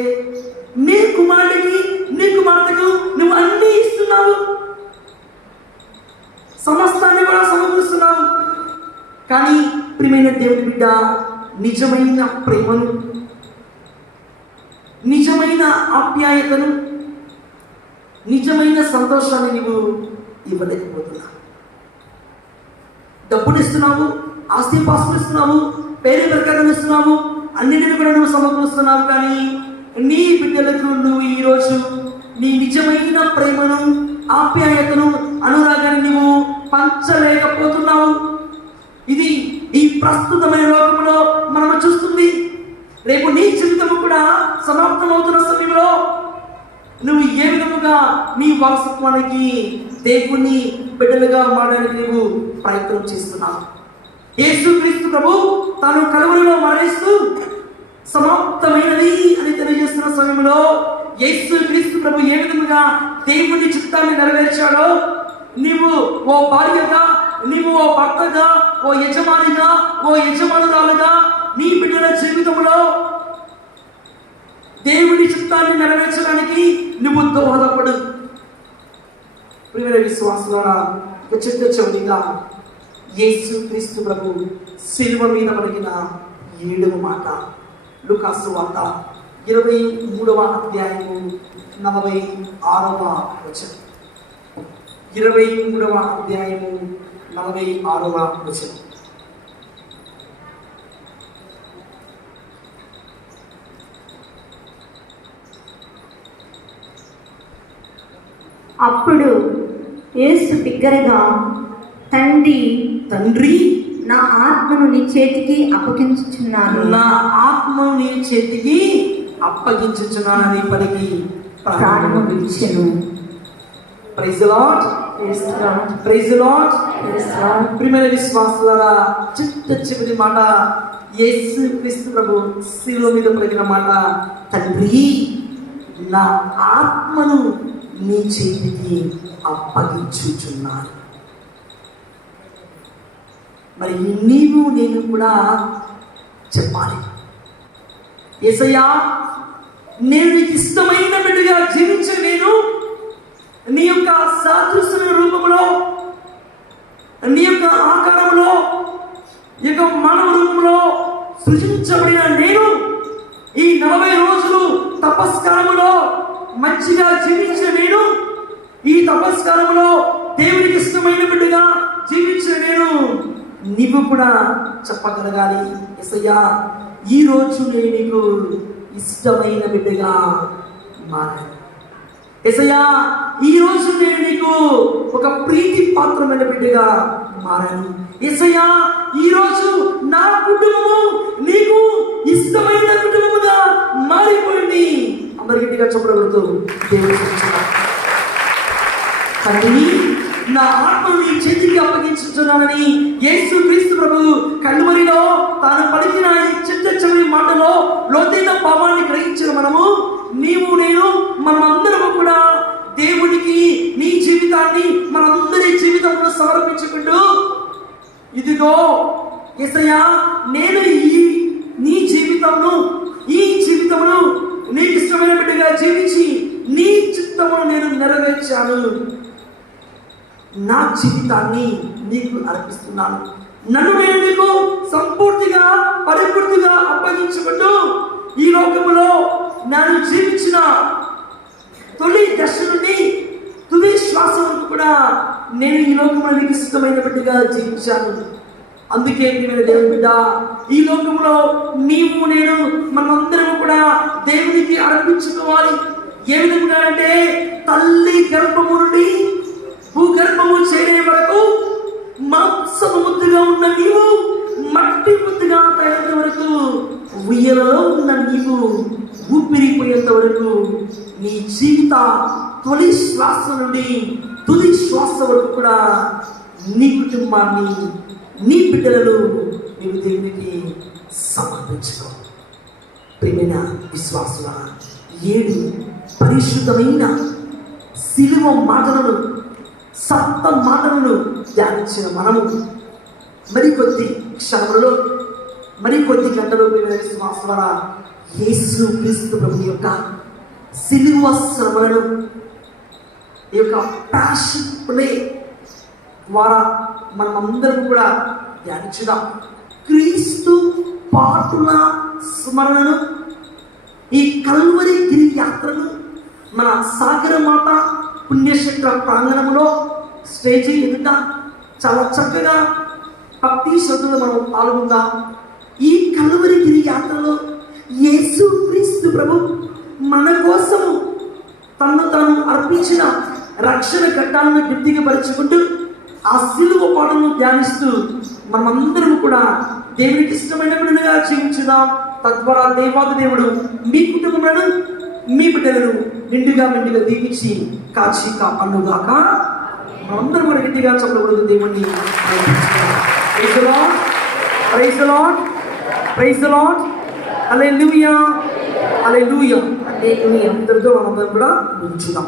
నీ కుమారుడికి, నీ కుమార్తెకు నువ్వు అన్నీ ఇస్తున్నావు, సమస్తాన్ని కూడా సమకూరుస్తున్నావు. కానీ ప్రియమైన దేవుని బిడ్డ, నిజమైన ప్రేమను, నిజమైన ఆప్యాయతను, నిజమైన సంతోషాన్ని నువ్వు ఇవ్వలేకపోతున్నావు. డబ్బులు ఇస్తున్నావు, ఆస్తిపాస్తులు ఇస్తున్నావు, పేరు ప్రకారం ఇస్తున్నావు, అన్నింటిని కూడా నువ్వు సమకూరుస్తున్నావు. కానీ నీ బిడ్డలకు నువ్వు ఈరోజు నీ నిజమైన ప్రేమను, ఆప్యాయతను, అనురాగాన్ని నువ్వు పంచలేకపోతున్నావు. ఇది ఈ ప్రస్తుతమైన లోకంలో మనం చూస్తుంది. రేపు నీ జీవితం కూడా సమాప్తమవుతున్న సమయంలో నువ్వు ఏ విధముగా నీ వారసత్వానికి, దేవుని బిడ్డలుగా మారడానికి నువ్వు ప్రయత్నం చేస్తున్నావు. యేసుక్రీస్తు ప్రభు తాను కలువరిలో మరణిస్తూ సమాప్తమైనది అని తెలియజేస్తున్న సమయంలో యేసుక్రీస్తు ప్రభు ఏ విధముగా దేవుని చిత్తాన్ని నెరవేర్చాడో, నీవు ఓ భార్యగా, నీవు ఓ భర్తగా, ఓ యజమానిగా, ఓ యజమానురాలుగా నీ బిడ్డల జీవితంలో దేవుడి చిత్తాన్ని నెరవేర్చడానికి నువ్వు దోహదపడు. ప్రియమైన విశ్వాసులారా, ఒక చిత్త చివరిగా యేసు క్రీస్తు ప్రభు శిలువ మీద పలికిన 7వ మాట, లూకాసు వార్త 23వ అధ్యాయము 46వ వచనం. 23వ అధ్యాయము 46వ వచనం. అప్పుడు యేసు బిగ్గరగా, తండ్రి, నా ఆత్మను నీ చేతికి అప్పగించుచున్నాను, నా ఆత్మను నీ చేతికి అప్పగించుచున్నానని పలికి ప్రాణము విడిచెను. Praise the lord, praise the Lord. ప్రియమైన విశ్వాసులారా, చిట్ట చివరి మాట యేసు క్రీస్తు ప్రభు శిలువ మీద పలికిన మాట, తండ్రి, నా ఆత్మను నీ చేతికి అప్పగించుచున్నాను. మరి నీవు నేను కూడా చెప్పాలి, యేసయ్యా, నేను నీకు ఇష్టమైన బిడ్డగా జీవించే నేను నీ యొక్క సాదృశ్య రూపంలో, నీ యొక్క ఆకారంలో, ఈ యొక్క మానవ రూపంలో సృజించబడిన నేను ఈ 40 రోజులు తపస్కారములో మంచిగా జీవించిన నేను, ఈ తపస్కారంలో దేవునికి ఇష్టమైన బిడ్డగా జీవించిన నేను, నీవు కూడా చెప్పగలగాలి, యేసయ్యా, ఈ రోజు నేను నీకు ఇష్టమైన బిడ్డగా మారాను. యేసయ్యా, ఈ రోజు నేను నీకు ఒక ప్రీతి పాత్రమైన బిడ్డగా మారాను. యేసయ్యా, ఈ రోజు నా కుటుంబము నీకు ఇష్టమైన కుటుంబముగా మారిపోయింది. అందరి గట్టిగా చెప్పగలుగుతూ దేవుడు తండ్రి, నా ఆత్మను నీ చేతికి అప్పగించుచున్నానని యేసు క్రీస్తు ప్రభు కల్వరిలో తాను పలికిన ఈ చిట్ట చివరి మాటలో లోతైన భావాన్ని గ్రహించిన మనము, నీవు నేను మనమందరము కూడా దేవునికి నీ జీవితాన్ని మనందరి జీవితంలో సమర్పించుకుంటూ, ఇదిగో యేసయ్యా, నేను నీ జీవితమును నీకు ఇష్టమైన బిడ్డగా జీవించి నీ చిత్తమును నేను నెరవేర్చాను, నా జీవితాన్ని నీకు అర్పిస్తున్నాను, నన్ను నేను నీకు సంపూర్తిగా పరిపూర్తిగా అప్పగించుకుంటూ, ఈ లోకములో నేను జీవించిన తొలి దశ నుండి తుది శ్వాస వరకు కూడా నేను ఈ లోకంలో నీకు ఇష్టమైన బిడ్డగా జీవించాను. అందుకే ప్రియమైన దేవుని బిడ్డ, ఈ లోకంలో నీవు నేను మనమందరం కూడా దేవునికి అర్పించుకోవాలి. ఏ విధంగా అంటే, తల్లి గర్భము నుండి భూగర్భము చేరే వరకు మాంసము ముద్దుగా ఉన్న నీవు మట్టి ముద్దుగా తయారైన వరకు, ఉయ్యలలో ఉన్న నీవు ఊపిరిపోయేంత వరకు, నీ జీవిత తొలి శ్వాస నుండి తుది శ్వాస వరకు కూడా నీ కుటుంబాన్ని, నీ బిడ్డలను నీవు దేవునికి సమర్పించుకో. ప్రియమైన విశ్వాసుల, 7 పరిశుద్ధమైన శిలువ మాటలను, సప్త మాటలను ధ్యానించిన మనము మరికొద్ది క్షణములలో, మరికొద్ది గంటలు ప్రియమైన విశ్వాసుల, యేసు క్రీస్తు ప్రభు యొక్క శిలువ శ్రమలను, ఈ యొక్క ప్యాషన్ ప్లే ద్వారా మనమందరం కూడా ధ్యానించుదాం. క్రీస్తు పాటుల స్మరణను, ఈ కల్వరి గిరి యాత్రను మన సాగరమాత పుణ్యక్షేత్ర ప్రాంగణంలో స్టేజీ ఎదుట చాలా చక్కగా భక్తి శ్రద్ధలు మనం పాల్గొందాం. ఈ కల్వరి గిరి యాత్రలో యేసు క్రీస్తు ప్రభు మన కోసము తను తాను అర్పించిన రక్షణ ఘట్టాలను గుర్తింపరుచుకుంటూ ఆ శిలువ పాటను ధ్యానిస్తూ మనమందరం కూడా దేవునికి ఇష్టమైన బిడ్డలుగా జీవించుదాం. తద్వారా దేవాది దేవుడు మీ కుటుంబములను, మీ బిడ్డలను నిండుగా దీవించి కాచి కాపాడుగాక. మనందరం కూడా గట్టిగా చెప్పకూడదు దేవుణ్ణి. Praise the lord, praise the lord, praise the lord. Hallelujah, hallelujah. ఇంతటితో మనందరం కూడా ఉంచుదాం.